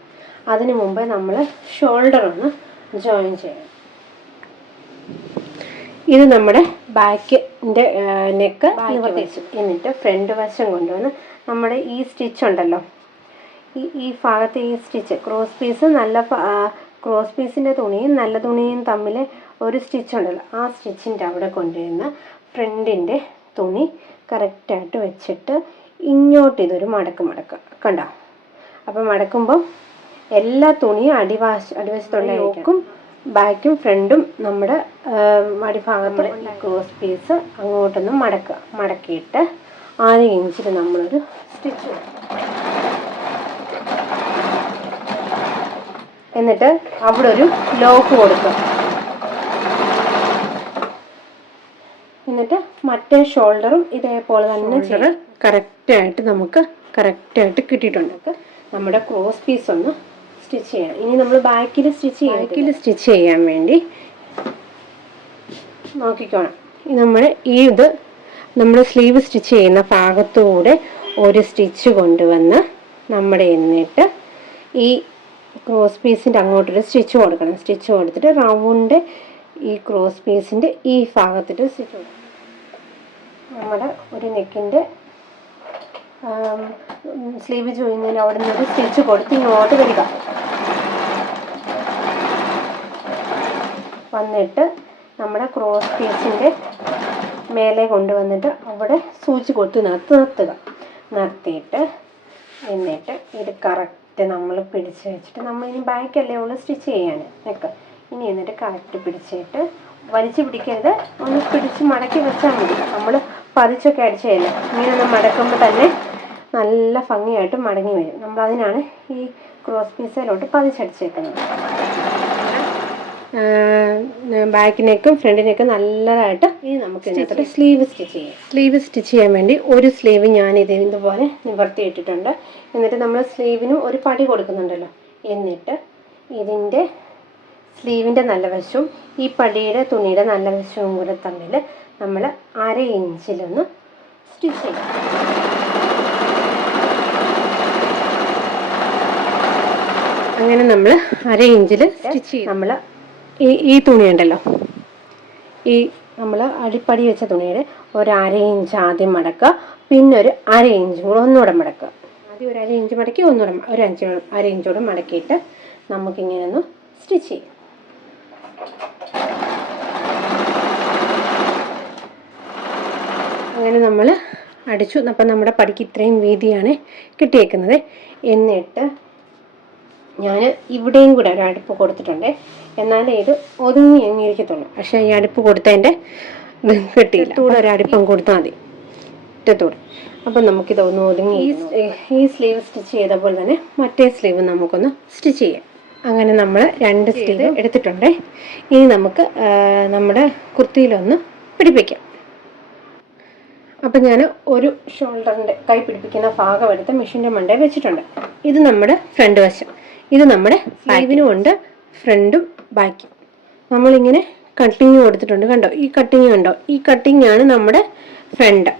അതിനു മുമ്പേ നമ്മൾ ഷോൾഡർ ഒന്ന് ജോയിൻ ചെയ്യണം. ഇത് നമ്മുടെ ബാക്കിൻ്റെ നെക്ക് നിവർത്തിച്ചു. എന്നിട്ട് ഫ്രണ്ട് വശം കൊണ്ടുവന്ന് നമ്മുടെ ഈ സ്റ്റിച്ച് ഉണ്ടല്ലോ, ഈ ഭാഗത്ത് ഈ സ്റ്റിച്ച് ക്രോസ് പീസിൻ്റെ തുണിയും നല്ല തുണിയും തമ്മിൽ ഒരു സ്റ്റിച്ച് ഉണ്ടല്ലോ, ആ സ്റ്റിച്ചിൻ്റെ അവിടെ കൊണ്ടുവന്ന് ഫ്രണ്ടിൻ്റെ തുണി കറക്റ്റായിട്ട് വെച്ചിട്ട് ഇങ്ങോട്ട് ഇതൊരു മടക്ക് കണ്ടോ. അപ്പം മടക്കുമ്പം എല്ലാ തുണിയും അടിവശത്തുള്ള യോക്കും ബാക്കും ഫ്രണ്ടും നമ്മുടെ അടിഭാഗത്ത് ക്രോസ് പീസ് അങ്ങോട്ടൊന്ന് മടക്കിയിട്ട് 1/2 ഇഞ്ചിൽ നമ്മളൊരു സ്റ്റിച്ച് കൊടുക്കും. എന്നിട്ട് അവിടെ ഒരു ലോക്ക് കൊടുക്കും. എന്നിട്ട് മറ്റേ ഷോൾഡറും ഇതേപോലെ തന്നെ കറക്റ്റായിട്ട് കിട്ടിയിട്ടുണ്ട്. നമ്മുടെ ക്രോസ് പീസ് ഒന്ന് സ്റ്റിച്ച് ചെയ്യണം. ഇനി നമ്മൾ ബാക്കിൽ സ്റ്റിച്ച് ചെയ്യാൻ വേണ്ടി നോക്കിക്കോണം. നമ്മൾ സ്ലീവ് സ്റ്റിച്ച് ചെയ്യുന്ന ഭാഗത്തൂടെ ഒരു സ്റ്റിച്ച് കൊണ്ടുവന്ന് എന്നിട്ട് ഈ ക്രോസ് പീസിൻ്റെ അങ്ങോട്ടൊരു സ്റ്റിച്ച് കൊടുക്കണം. സ്റ്റിച്ച് കൊടുത്തിട്ട് റൗണ്ട് ഈ ക്രോസ് പീസിൻ്റെ ഈ ഭാഗത്തിട്ട് സ്റ്റിച്ച് കൊടുക്കണം. നമ്മുടെ ഒരു നെക്കിൻ്റെ സ്ലീവ് ചെയ്യുന്നതിന് അവിടെ നിന്നൊരു സ്റ്റിച്ച് കൊടുത്ത് ഇങ്ങോട്ട് വന്നിട്ട് നമ്മുടെ ക്രോസ് പീസിൻ്റെ മേലെ കൊണ്ടുവന്നിട്ട് അവിടെ സൂചി കൊടുത്ത് നിർത്തിയിട്ട് എന്നിട്ട് ഇത് കറക്റ്റ് നമ്മൾ പിടിച്ച് വെച്ചിട്ട് നമ്മളിനി ബാക്കല്ലേ ഉള്ളൂ സ്റ്റിച്ച് ചെയ്യാൻ നെക്ക്. ഇനി എന്നിട്ട് കറക്റ്റ് പിടിച്ചിട്ട് വലിച്ചു പിടിക്കരുത്, ഒന്ന് പിടിച്ച് മടക്കി വെച്ചാൽ മതി. നമ്മൾ പതിച്ചൊക്കെ അടിച്ചതല്ലേ, ഇങ്ങനെ ഒന്ന് മടക്കുമ്പോൾ തന്നെ നല്ല ഭംഗിയായിട്ട് മടങ്ങി വരും. നമ്മളതിനാണ് ഈ ക്രോസ് പീസിലോട്ട് പതിച്ചടിച്ചേക്കുന്നത്. ബാക്കിനേക്കും ഫ്രണ്ടിനേക്കും നല്ലതായിട്ട് ഇനി നമുക്ക് സ്ലീവ് സ്റ്റിച്ച് ചെയ്യാൻ വേണ്ടി ഒരു സ്ലീവ് ഞാൻ ഇതുപോലെ നിവർത്തിയിട്ടിട്ടുണ്ട്. എന്നിട്ട് നമ്മൾ സ്ലീവിനും ഒരു പടി കൊടുക്കുന്നുണ്ടല്ലോ, എന്നിട്ട് ഇതിൻ്റെ സ്ലീവിൻ്റെ നല്ല വശവും ഈ പടിയുടെ തുണിയുടെ നല്ല വശവും കൂടെ തമ്മിൽ നമ്മൾ 1/2 ഇഞ്ചിലൊന്ന് സ്റ്റിച്ച് ചെയ്യും. അങ്ങനെ നമ്മൾ 1/2 ഇഞ്ചിൽ സ്റ്റിച്ച് ചെയ്യും. നമ്മൾ ഈ തുണി ഉണ്ടല്ലോ, ഈ നമ്മൾ അടിപ്പടി വെച്ച തുണിയുടെ ഒരു 1/2 ഇഞ്ച് ആദ്യം മടക്കുക, പിന്നെ ഒരു 1/2 ഇഞ്ചും കൂടെ ഒന്നുകൂടെ മടക്കുക. ആദ്യം ഒരു 1/2 ഇഞ്ച് മടക്കി ഒന്നുകൂടെ 1/2 ഇഞ്ചൂടെ മടക്കിയിട്ട് നമുക്കിങ്ങനെ ഒന്ന് സ്റ്റിച്ച് ചെയ്യും. അങ്ങനെ നമ്മൾ അടിച്ചു. അപ്പം നമ്മുടെ പടിക്ക് ഇത്രയും വീതിയാണ് കിട്ടിയേക്കുന്നത്. എന്നിട്ട് ഞാൻ ഇവിടെയും കൂടെ ഒരു അടുപ്പ് കൊടുത്തിട്ടുണ്ട്, എന്നാലേ ഇത് ഒതുങ്ങി ഇരിക്കത്തുള്ളൂ. പക്ഷേ ഈ അടുപ്പ് കൊടുത്തതിൻ്റെ കിട്ടിയില്ല. ഇട്ടൂടെ ഒരു അടുപ്പം കൊടുത്താൽ മതി, ഇറ്റത്തൂടെ. അപ്പം നമുക്കിത് ഒന്ന് ഒതുങ്ങി. ഈ സ്ലീവ് സ്റ്റിച്ച് ചെയ്ത പോലെ തന്നെ മറ്റേ സ്ലീവ് നമുക്കൊന്ന് സ്റ്റിച്ച് ചെയ്യാം. അങ്ങനെ നമ്മൾ 2 സ്ലീവ് എടുത്തിട്ടുണ്ട്. ഇനി നമുക്ക് നമ്മുടെ കുർത്തിയിലൊന്ന് പിടിപ്പിക്കാം. അപ്പം ഞാൻ ഒരു ഷോൾഡറിൻ്റെ കൈ പിടിപ്പിക്കുന്ന ഭാഗം എടുത്ത് മെഷീൻ്റെ മണ്ടയിൽ വെച്ചിട്ടുണ്ട്. ഇത് നമ്മുടെ ഫ്രണ്ട് വശം, ഇത് നമ്മുടെ സ്ലീവിനും ഉണ്ട് ഫ്രണ്ടും ബാക്കും. നമ്മളിങ്ങനെ കട്ടിങ് കൊടുത്തിട്ടുണ്ട്, കണ്ടോ? ഈ കട്ടിങ് കണ്ടോ? ഈ കട്ടിങ്ങാണ് നമ്മുടെ ഫ്രണ്ട്.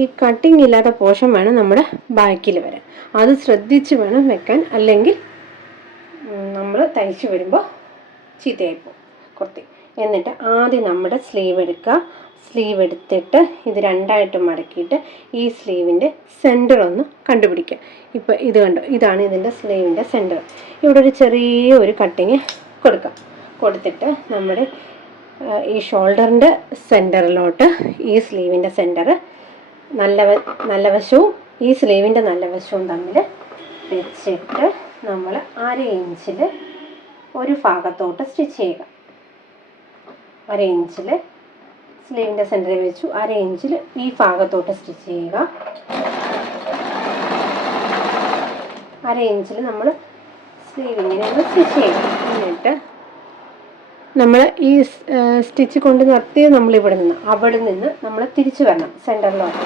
ഈ കട്ടിങ് ഇല്ലാത്ത പോർഷൻ വേണം നമ്മുടെ ബാക്കിൽ വരാൻ. അത് ശ്രദ്ധിച്ച് വേണം വെക്കാൻ, അല്ലെങ്കിൽ നമ്മൾ തയ്ച്ച് വരുമ്പോൾ ചീത്തയായിപ്പോവും കുർത്തി. എന്നിട്ട് ആദ്യം നമ്മുടെ സ്ലീവ് എടുക്കുക. സ്ലീവ് എടുത്തിട്ട് ഇത് 2ആയിട്ട് മടക്കിയിട്ട് ഈ സ്ലീവിൻ്റെ സെൻറ്റർ ഒന്ന് കണ്ടുപിടിക്കുക. ഇപ്പോൾ ഇത് കണ്ടോ, ഇതാണ് ഇതിൻ്റെ സ്ലീവിൻ്റെ സെൻറ്റർ. ഇവിടെ ഒരു ചെറിയ കട്ടിങ് കൊടുത്തിട്ട് നമ്മുടെ ഈ ഷോൾഡറിൻ്റെ സെൻറ്ററിലോട്ട് ഈ സ്ലീവിൻ്റെ സെൻറ്റർ നല്ല വശവും ഈ സ്ലീവിൻ്റെ നല്ല വശവും തമ്മിൽ വെച്ചിട്ട് നമ്മൾ 1/2 ഇഞ്ചിൽ ഒരു ഭാഗത്തോട്ട് സ്റ്റിച്ച് ചെയ്യുക. അര ഇഞ്ചിൽ സ്ലീവിൻ്റെ സെൻറ്ററിൽ വെച്ചു. അര ഇഞ്ചിൽ ഈ ഭാഗത്തോട്ട് സ്റ്റിച്ച് ചെയ്യുക. അര ഇഞ്ചിൽ നമ്മൾ സ്ലീവ് ഇങ്ങനെ ഒന്ന് സ്റ്റിച്ച് ചെയ്യുക. എന്നിട്ട് നമ്മൾ ഈ സ്റ്റിച്ച് കൊണ്ട് നിർത്തിയത് നമ്മൾ അവിടെ നിന്ന് നമ്മൾ തിരിച്ചു വരണം സെൻറ്ററിലോട്ട്.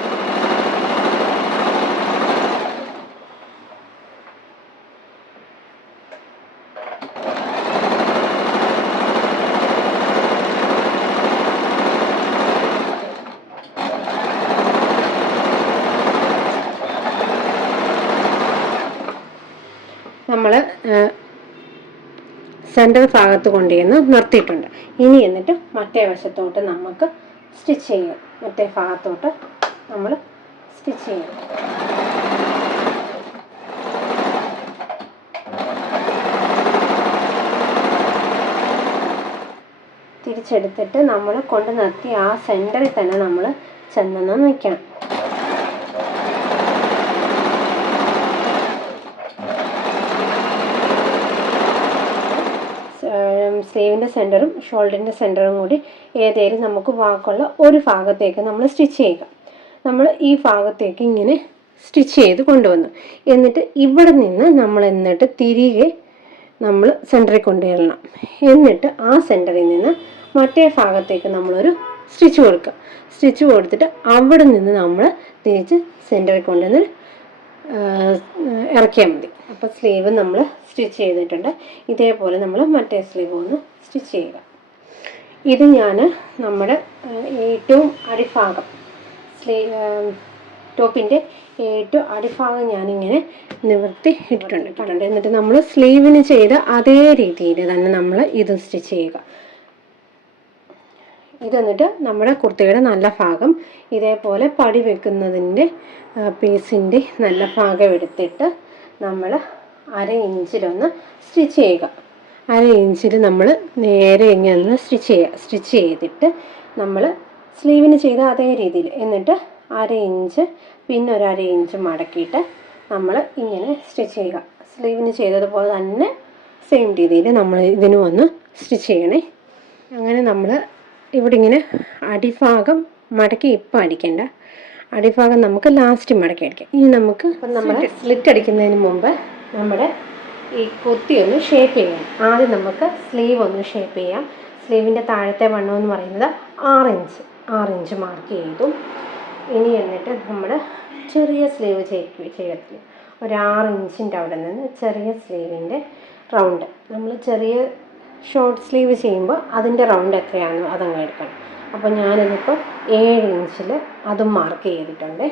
നമ്മൾ സെൻറ്റർ ഭാഗത്ത് കൊണ്ടുവന്ന് നിർത്തിയിട്ടുണ്ട്. ഇനി എന്നിട്ട് മറ്റേ വശത്തോട്ട് നമുക്ക് സ്റ്റിച്ച് ചെയ്യാം. മറ്റേ ഭാഗത്തോട്ട് നമ്മൾ സ്റ്റിച്ച് ചെയ്യണം. തിരിച്ചെടുത്തിട്ട് നമ്മൾ കൊണ്ട് നിർത്തി ആ സെൻറ്ററിൽ തന്നെ നമ്മൾ ചെന്ന് നിൽക്കണം. സ്ലീവിൻ്റെ സെൻറ്ററും ഷോൾഡറിൻ്റെ സെൻറ്ററും കൂടി ഏതേലും നമുക്ക് വാക്കുള്ള ഒരു ഭാഗത്തേക്ക് നമ്മൾ സ്റ്റിച്ച് ചെയ്യുക. നമ്മൾ ഈ ഭാഗത്തേക്ക് ഇങ്ങനെ സ്റ്റിച്ച് ചെയ്ത് കൊണ്ടുവന്നു. എന്നിട്ട് ഇവിടെ നിന്ന് നമ്മൾ തിരികെ നമ്മൾ സെൻറ്ററിൽ കൊണ്ടുവരണം. എന്നിട്ട് ആ സെൻറ്ററിൽ നിന്ന് മറ്റേ ഭാഗത്തേക്ക് നമ്മളൊരു സ്റ്റിച്ച് കൊടുക്കുക. സ്റ്റിച്ച് കൊടുത്തിട്ട് അവിടെ നിന്ന് നമ്മൾ തിരിച്ച് സെൻറ്ററിൽ കൊണ്ടുവന്ന് ഇറക്കിയാൽ മതി. അപ്പോൾ സ്ലീവ് നമ്മൾ സ്റ്റിച്ച് ചെയ്തിട്ടുണ്ട്. ഇതേപോലെ നമ്മൾ മറ്റേ സ്ലീവ് ഒന്ന് സ്റ്റിച്ച് ചെയ്യുക. ഇത് ഞാൻ നമ്മുടെ ഏറ്റവും അടിഭാഗം ടോപ്പിൻ്റെ ഏറ്റവും അടിഭാഗം ഞാനിങ്ങനെ നിവർത്തി ഇട്ടിട്ടുണ്ട്. എന്നിട്ട് നമ്മൾ സ്ലീവിന് ചെയ്ത അതേ രീതിയിൽ തന്നെ നമ്മൾ ഇത് സ്റ്റിച്ച് ചെയ്യുക. ഇതെന്നിട്ട് നമ്മുടെ കുർത്തിയുടെ നല്ല ഭാഗം ഇതേപോലെ പടി വെക്കുന്നതിൻ്റെ പീസിൻ്റെ നല്ല ഭാഗം എടുത്തിട്ട് നമ്മൾ അര ഇഞ്ചിലൊന്ന് സ്റ്റിച്ച് ചെയ്യുക. അര ഇഞ്ചിൽ നമ്മൾ നേരെ ഇങ്ങനെ സ്റ്റിച്ച് ചെയ്തിട്ട് നമ്മൾ സ്ലീവിന് ചെയ്ത അതേ രീതിയിൽ എന്നിട്ട് അര ഇഞ്ച് പിന്നെ ഒരു അര ഇഞ്ച് മടക്കിയിട്ട് നമ്മൾ ഇങ്ങനെ സ്റ്റിച്ച് ചെയ്യുക. സ്ലീവിന് ചെയ്തതുപോലെ തന്നെ സെയിം രീതിയിൽ നമ്മൾ ഇതിനും ഒന്ന് സ്റ്റിച്ച് ചെയ്യണേ. അങ്ങനെ നമ്മൾ ഇവിടെ ഇങ്ങനെ അടിഭാഗം മടക്കി ഇപ്പം അടിക്കേണ്ട, അടിഭാഗം നമുക്ക് ലാസ്റ്റ് മടക്കി അടിക്കാം. ഇനി നമുക്ക് നമ്മൾ സ്ലിറ്റ് അടിക്കുന്നതിന് മുമ്പ് നമ്മുടെ ഈ കുത്തി ഒന്ന് ഷേപ്പ് ചെയ്യാം. ആദ്യം നമുക്ക് സ്ലീവ് ഒന്ന് ഷേപ്പ് ചെയ്യാം. സ്ലീവിൻ്റെ താഴത്തെ വണ്ണം എന്ന് പറയുന്നത് 6 ഇഞ്ച് മാർക്ക് ചെയ്തു. ഇനി എന്നിട്ട് നമ്മൾ ചെറിയ സ്ലീവ് ചെയ്യത്തില്ല, ഒരു 6 ഇഞ്ചിൻ്റെ അവിടെ നിന്ന് ചെറിയ സ്ലീവിൻ്റെ റൗണ്ട് നമ്മൾ ചെറിയ ഷോർട്ട് സ്ലീവ് ചെയ്യുമ്പോൾ അതിൻ്റെ റൗണ്ട് എത്രയാണെന്ന് അതങ്ങ് എടുക്കണം. അപ്പോൾ ഞാനിതിപ്പോൾ 7 ഇഞ്ചിൽ അതും മാർക്ക് ചെയ്തിട്ടുണ്ട്.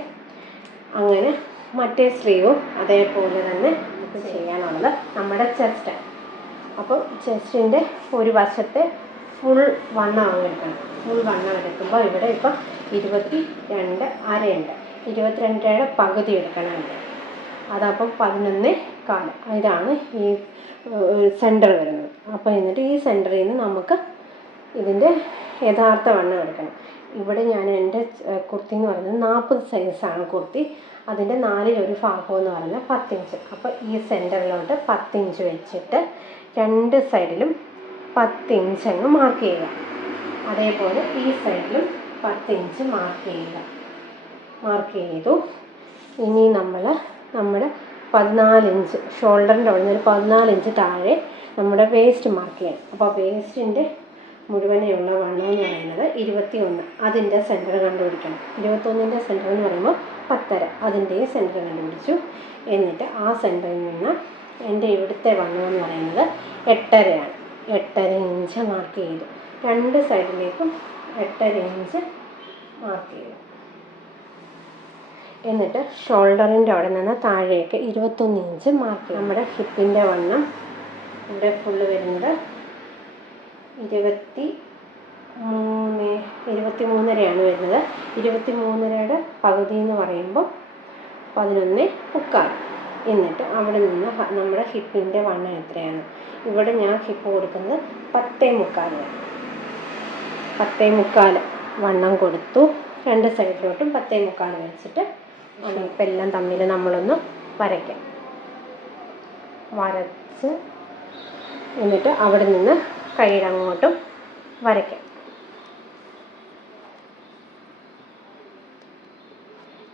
അങ്ങനെ മറ്റേ സ്ലീവും അതേപോലെ തന്നെ ഇത് ചെയ്യാനുള്ളത് നമ്മുടെ ചെസ്റ്റ്. അപ്പോൾ ചെസ്റ്റിൻ്റെ ഒരു വശത്തെ ഫുൾ വണ്ണം എടുക്കണം. ഫുൾ വണ്ണം എടുക്കുമ്പോൾ ഇവിടെ ഇപ്പം 22 അരയുണ്ട്. 22 പകുതി എടുക്കണമുണ്ട്. അതപ്പം 11.25. ഇതാണ് ഈ സെൻറ്റർ വരുന്നത്. അപ്പോൾ എന്നിട്ട് ഈ സെൻറ്ററിൽ നിന്ന് നമുക്ക് ഇതിൻ്റെ യഥാർത്ഥ വണ്ണം എടുക്കണം. ഇവിടെ ഞാൻ എൻ്റെ കുർത്തി എന്ന് പറയുന്നത് 40 സൈസാണ് കുർത്തി. അതിൻ്റെ 4/1 ഭാഗം എന്ന് പറയുന്നത് 10 ഇഞ്ച്. അപ്പോൾ ഈ സെൻറ്ററിലോട്ട് 10 ഇഞ്ച് വെച്ചിട്ട് രണ്ട് സൈഡിലും 10 ഇഞ്ച് അങ്ങ് മാർക്ക് ചെയ്യുക. അതേപോലെ ഈ സൈഡിലും 10 ഇഞ്ച് മാർക്ക് ചെയ്തു. ഇനി നമ്മുടെ 14 ഇഞ്ച് ഷോൾഡറിൻ്റെ അവിടെ നിന്ന് 14 ഇഞ്ച് താഴെ നമ്മുടെ വേസ്റ്റ് മാർക്ക് ചെയ്യണം. അപ്പോൾ വേസ്റ്റിൻ്റെ മുഴുവനെയുള്ള വണ്ണം എന്ന് പറയുന്നത് 21. അതിൻ്റെ സെൻറ്റർ കണ്ടുപിടിക്കണം. 21ൻ്റെ സെൻറ്റർ എന്ന് പറയുമ്പോൾ 10.5. അതിൻ്റെ സെൻറ്റർ കണ്ടുപിടിച്ചു. എന്നിട്ട് ആ സെൻറ്ററിൽ നിന്ന് എൻ്റെ ഇവിടുത്തെ വണ്ണം എന്ന് പറയുന്നത് 8.5 8.5 ഇഞ്ച് മാർക്ക് ചെയ്തു. രണ്ട് സൈഡിലേക്കും 8.5 ഇഞ്ച് മാർക്ക് ചെയ്തു. എന്നിട്ട് ഷോൾഡറിൻ്റെ അവിടെ നിന്ന് താഴേക്ക് 21 ഇഞ്ച് മാർക്ക് ചെയ്തു. നമ്മുടെ ഹിപ്പിൻ്റെ വണ്ണം ഇവിടെ ഫുള്ള് വരുന്നത് 23.5 വരുന്നത്. 23.5 പകുതി എന്ന് പറയുമ്പോൾ 11.25. എന്നിട്ട് അവിടെ നിന്ന് നമ്മുടെ ഹിപ്പിൻ്റെ വണ്ണം എത്രയാണ്? ഇവിടെ ഞാൻ ഹിപ്പ് കൊടുക്കുന്നത് 10.25. 10.25 വണ്ണം കൊടുത്തു. രണ്ട് സൈഡിലോട്ടും 10.25 വെച്ചിട്ട് ഇപ്പം എല്ലാം തമ്മിൽ നമ്മളൊന്ന് വരയ്ക്കാം. വരച്ച് എന്നിട്ട് അവിടെ നിന്ന് കൈയുടെ അങ്ങോട്ടും വരയ്ക്കാം.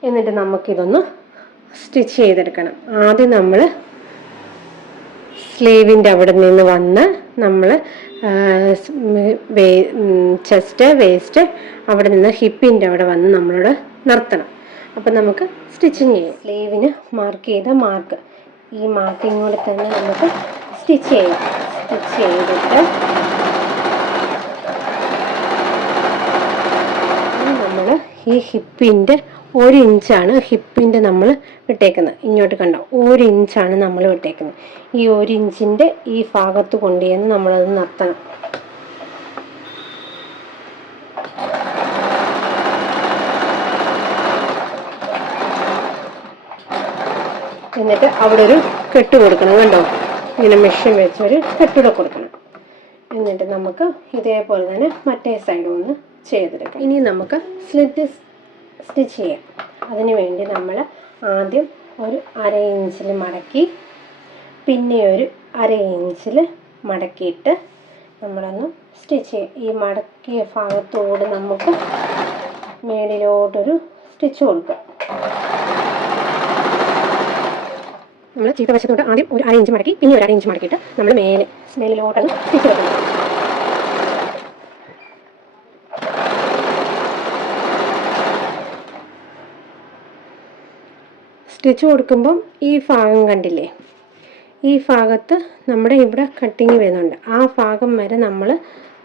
എന്നിട്ട് നമുക്കിതൊന്ന് സ്റ്റിച്ച് ചെയ്തെടുക്കണം. ആദ്യം നമ്മൾ സ്ലീവിൻ്റെ അവിടെ നിന്ന് വന്ന് നമ്മൾ ചെസ്റ്റ് വേസ്റ്റ് അവിടെ നിന്ന് ഹിപ്പിൻ്റെ അവിടെ വന്ന് നമ്മളോട് നിർത്തണം. അപ്പം നമുക്ക് സ്റ്റിച്ചിങ് ചെയ്യാം. സ്ലീവിന് മാർക്ക് ചെയ്ത മാർക്ക്, ഈ മാർക്കിങ്ങോടെ തന്നെ നമുക്ക് സ്റ്റിച്ച് ചെയ്യാം. സ്റ്റിച്ച് ചെയ്തിട്ട് നമ്മൾ ഈ ഹിപ്പിൻ്റെ 1 ഇഞ്ചാണ് ഹിപ്പിൻ്റെ നമ്മൾ വിട്ടേക്കുന്നത്. ഇങ്ങോട്ട് കണ്ടോ, 1 ഇഞ്ചാണ് നമ്മൾ വിട്ടേക്കുന്നത്. ഈ 1 ഇഞ്ചിൻ്റെ ഈ ഭാഗത്ത് കൊണ്ടുവന്ന് നമ്മളത് നിർത്തണം. എന്നിട്ട് അവിടെ ഒരു കെട്ട് കൊടുക്കണം. കണ്ടോ, ഇങ്ങനെ മെഷീൻ വെച്ചൊരു കെട്ടുകൂടെ കൊടുക്കണം. എന്നിട്ട് നമുക്ക് ഇതേപോലെ തന്നെ മറ്റേ സൈഡും ഒന്ന് ചെയ്തെടുക്കാം. ഇനി നമുക്ക് സ്ലിറ്റ് സ്റ്റിച്ച് ചെയ്യാം. അതിന് വേണ്ടി നമ്മൾ ആദ്യം ഒരു 1/2 ഇഞ്ചിൽ മടക്കി, പിന്നെ ഒരു 1/2 ഇഞ്ചിൽ മടക്കിയിട്ട് നമ്മളൊന്ന് സ്റ്റിച്ച് ചെയ്യും. ഈ മടക്കിയ ഭാഗത്തോട് നമുക്ക് മേളിലോട്ടൊരു സ്റ്റിച്ച് കൊടുക്കാം. നമ്മൾ ചീത്ത വശത്തോട്ട് ആദ്യം ഒരു 1/2 ഇഞ്ച് മടക്കി, പിന്നെ ഒരു 1/2 ഇഞ്ച് മടക്കിയിട്ട് നമ്മൾ മേലിലോട്ടത് സ്റ്റിച്ച് വെക്കണം. സ്റ്റിച്ച് കൊടുക്കുമ്പം ഈ ഭാഗം കണ്ടില്ലേ, ഈ ഭാഗത്ത് നമ്മുടെ ഇവിടെ കട്ടിങ് വരുന്നുണ്ട്. ആ ഭാഗം വരെ നമ്മൾ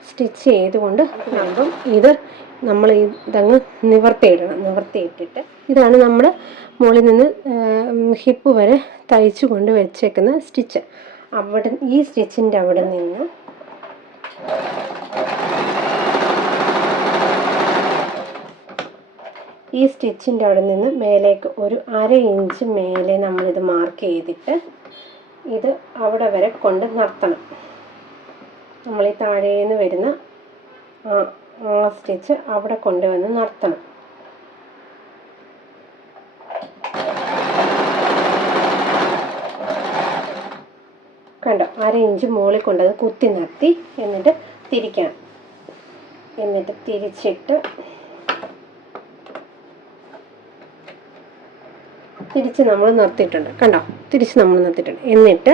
സ്റ്റിച്ച് ചെയ്തുകൊണ്ട് ആകുമ്പം ഇത് നമ്മൾ ഇതങ്ങ് നിവർത്തിയിട്ടിട്ട് ഇതാണ് നമ്മൾ മുകളിൽ നിന്ന് ഹിപ്പ് വരെ തയ്ച്ചു കൊണ്ട് വെച്ചേക്കുന്ന സ്റ്റിച്ച്. അവിടെ ഈ സ്റ്റിച്ചിൻ്റെ അവിടെ നിന്ന് മേലേക്ക് ഒരു 1/2 ഇഞ്ച് മേലെ നമ്മളിത് മാർക്ക് ചെയ്തിട്ട് ഇത് അവിടെ വരെ കൊണ്ട് നിർത്തണം. നമ്മൾ ഈ താഴേന്ന് വരുന്ന ആ സ്റ്റിച്ച് അവിടെ കൊണ്ടുവന്ന് നിർത്തണം. കണ്ടോ, 1/2 ഇഞ്ച് മുകളിൽ കൊണ്ടത് കുത്തി നിർത്തി, എന്നിട്ട് തിരിക്കണം. എന്നിട്ട് തിരിച്ച് നമ്മൾ നിർത്തിയിട്ടുണ്ട്. കണ്ടോ, തിരിച്ച് നമ്മൾ നിർത്തിയിട്ടുണ്ട്. എന്നിട്ട്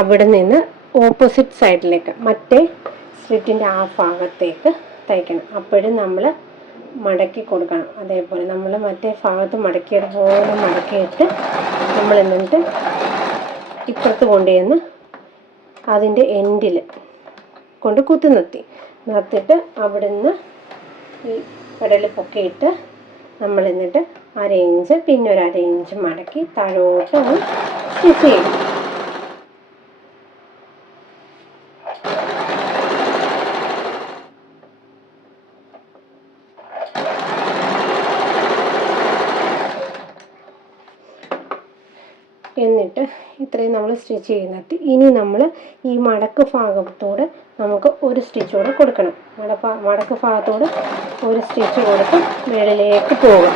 അവിടെ നിന്ന് ഓപ്പോസിറ്റ് സൈഡിലേക്ക് മറ്റേ സ്ലിറ്റിൻ്റെ ആ ഭാഗത്തേക്ക് തയ്ക്കണം. അപ്പോഴും നമ്മൾ മടക്കി കൊടുക്കണം. അതേപോലെ നമ്മൾ മറ്റേ ഭാഗത്ത് മടക്കിയതുപോലെ മടക്കിയിട്ട് നമ്മൾ എന്നിട്ട് ഇപ്പുറത്ത് കൊണ്ടുവന്ന് അതിൻ്റെ എൻഡിൽ കൊണ്ട് കുത്തി നിർത്തിയിട്ട് അവിടുന്ന് ഈ പെടൽ പൊക്കിയിട്ട് നമ്മൾ എന്നിട്ട് 1/2 ഇഞ്ച് പിന്നെ ഒരു 1/2 ഇഞ്ച് മടക്കി താഴോട്ട് ഒന്ന് സ്റ്റിച്ച് ചെയ്യും. എന്നിട്ട് ഇത്രയും നമ്മൾ സ്റ്റിച്ച് ചെയ്യുന്നിട്ട് ഇനി നമ്മൾ ഈ മടക്ക് ഭാഗത്തോട് നമുക്ക് ഒരു സ്റ്റിച്ച് കൂടെ കൊടുക്കണം. മടക്ക് ഭാഗത്തോട് ഒരു സ്റ്റിച്ച് കൊടുത്ത് മുകളിലേക്ക് പോകും.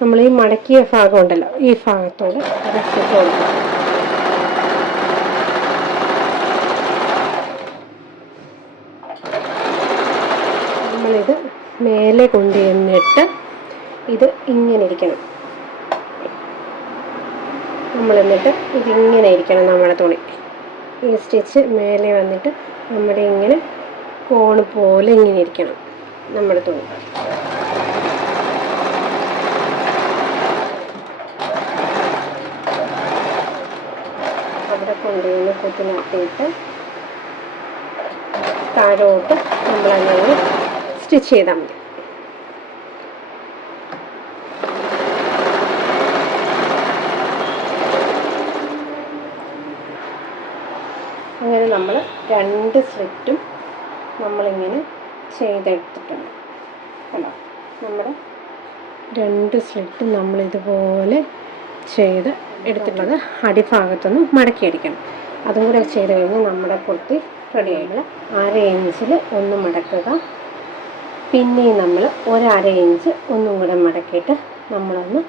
നമ്മൾ ഈ മടക്കിയ ഭാഗം ഉണ്ടല്ലോ, ഈ ഭാഗത്തോട് ഒരു സ്റ്റിച്ച് കൊടുക്കണം. നമ്മളിത് മേലെ കൊണ്ടുവന്നിട്ട് ഇത് ഇങ്ങനെ ഇരിക്കണം. എന്നിട്ട് ഇതിങ്ങനെ ഇരിക്കണം നമ്മുടെ തുണി. ഈ സ്റ്റിച്ച് മേലെ വന്നിട്ട് നമ്മുടെ ഇങ്ങനെ കോണ് പോലെ ഇങ്ങനെ ഇരിക്കണം നമ്മുടെ തുണി. അവിടെ കൊണ്ടുവന്ന് കുത്തി നിർത്തിയിട്ട് താഴോട്ട് നമ്മളങ്ങനെ സ്റ്റിച്ച് ചെയ്താൽ മതി. അങ്ങനെ നമ്മൾ 2 സ്ലിറ്റും നമ്മളിങ്ങനെ ചെയ്തെടുത്തിട്ടുണ്ട്. കണ്ടോ, നമ്മുടെ 2 സ്ലിറ്റും നമ്മളിതുപോലെ ചെയ്ത് എടുത്തിട്ടുള്ളത് അടിഭാഗത്തൊന്ന് മടക്കിയടിക്കണം. അതും കൂടെ ചെയ്ത് കഴിഞ്ഞാൽ നമ്മുടെ കുർത്തി റെഡി ആയിട്ട് 1/2 ഇഞ്ചിൽ ഒന്ന് മടക്കുക, പിന്നെയും നമ്മൾ 1/2 ഇഞ്ച് ഒന്നും കൂടെ മടക്കിയിട്ട് നമ്മളൊന്ന്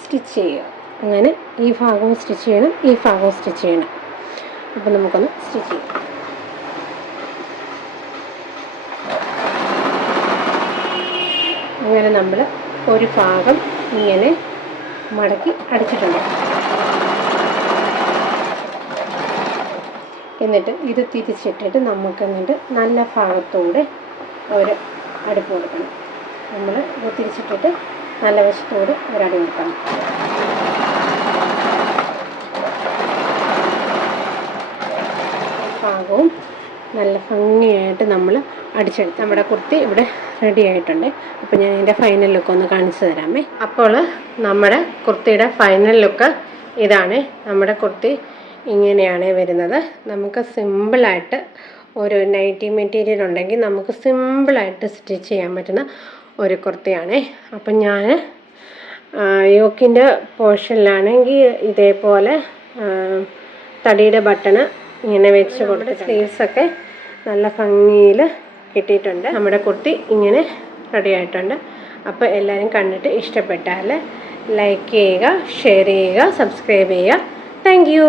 സ്റ്റിച്ച് ചെയ്യുക. അങ്ങനെ ഈ ഭാഗവും സ്റ്റിച്ച് ചെയ്യണം, ഈ ഭാഗവും സ്റ്റിച്ച് ചെയ്യണം. അപ്പോൾ നമുക്കൊന്ന് സ്റ്റിച്ച് ചെയ്യാം. അങ്ങനെ നമ്മൾ ഒരു ഭാഗം ഇങ്ങനെ മടക്കി അടിച്ചിട്ടുണ്ട്. എന്നിട്ട് ഇത് തിരിച്ചിട്ടിട്ട് നമുക്ക് എന്നിട്ട് നല്ല ഭാഗത്തോടെ ഒരു അടുപ്പ് കൊടുക്കണം. നമ്മൾ ഇത് തിരിച്ചിട്ടിട്ട് നല്ല വശത്തോട് ഒരടി കൊടുക്കണം. ഭാഗവും നല്ല ഭംഗിയായിട്ട് നമ്മൾ അടിച്ചെടുത്ത് നമ്മുടെ കുർത്തി ഇവിടെ റെഡി ആയിട്ടുണ്ട്. അപ്പോൾ ഞാൻ ഇതിൻ്റെ ഫൈനൽ ലുക്ക് ഒന്ന് കാണിച്ചു തരാമേ. അപ്പോൾ നമ്മുടെ കുർത്തിയുടെ ഫൈനൽ ലുക്ക് ഇതാണ്. നമ്മുടെ കുർത്തി ഇങ്ങനെയാണ് വരുന്നത്. നമുക്ക് സിമ്പിളായിട്ട് ഒരു നൈറ്റി മെറ്റീരിയൽ ഉണ്ടെങ്കിൽ നമുക്ക് സിമ്പിളായിട്ട് സ്റ്റിച്ച് ചെയ്യാൻ പറ്റുന്ന ഒരു കുർത്തിയാണ്. അപ്പം ഞാൻ യോക്കിൻ്റെ പോർഷനിലാണെങ്കിൽ ഇതേപോലെ തടിയുടെ ബട്ടണ് ഇങ്ങനെ വെച്ച് കൊടുത്ത് സ്ലീവ്സൊക്കെ നല്ല ഭംഗിയിൽ കിട്ടിയിട്ടുണ്ട്. നമ്മുടെ കുർത്തി ഇങ്ങനെ റെഡി ആയിട്ടുണ്ട്. അപ്പോൾ എല്ലാവരും കണ്ടിട്ട് ഇഷ്ടപ്പെട്ടാൽ ലൈക്ക് ചെയ്യുക, ഷെയർ ചെയ്യുക, സബ്സ്ക്രൈബ് ചെയ്യുക. Thank you.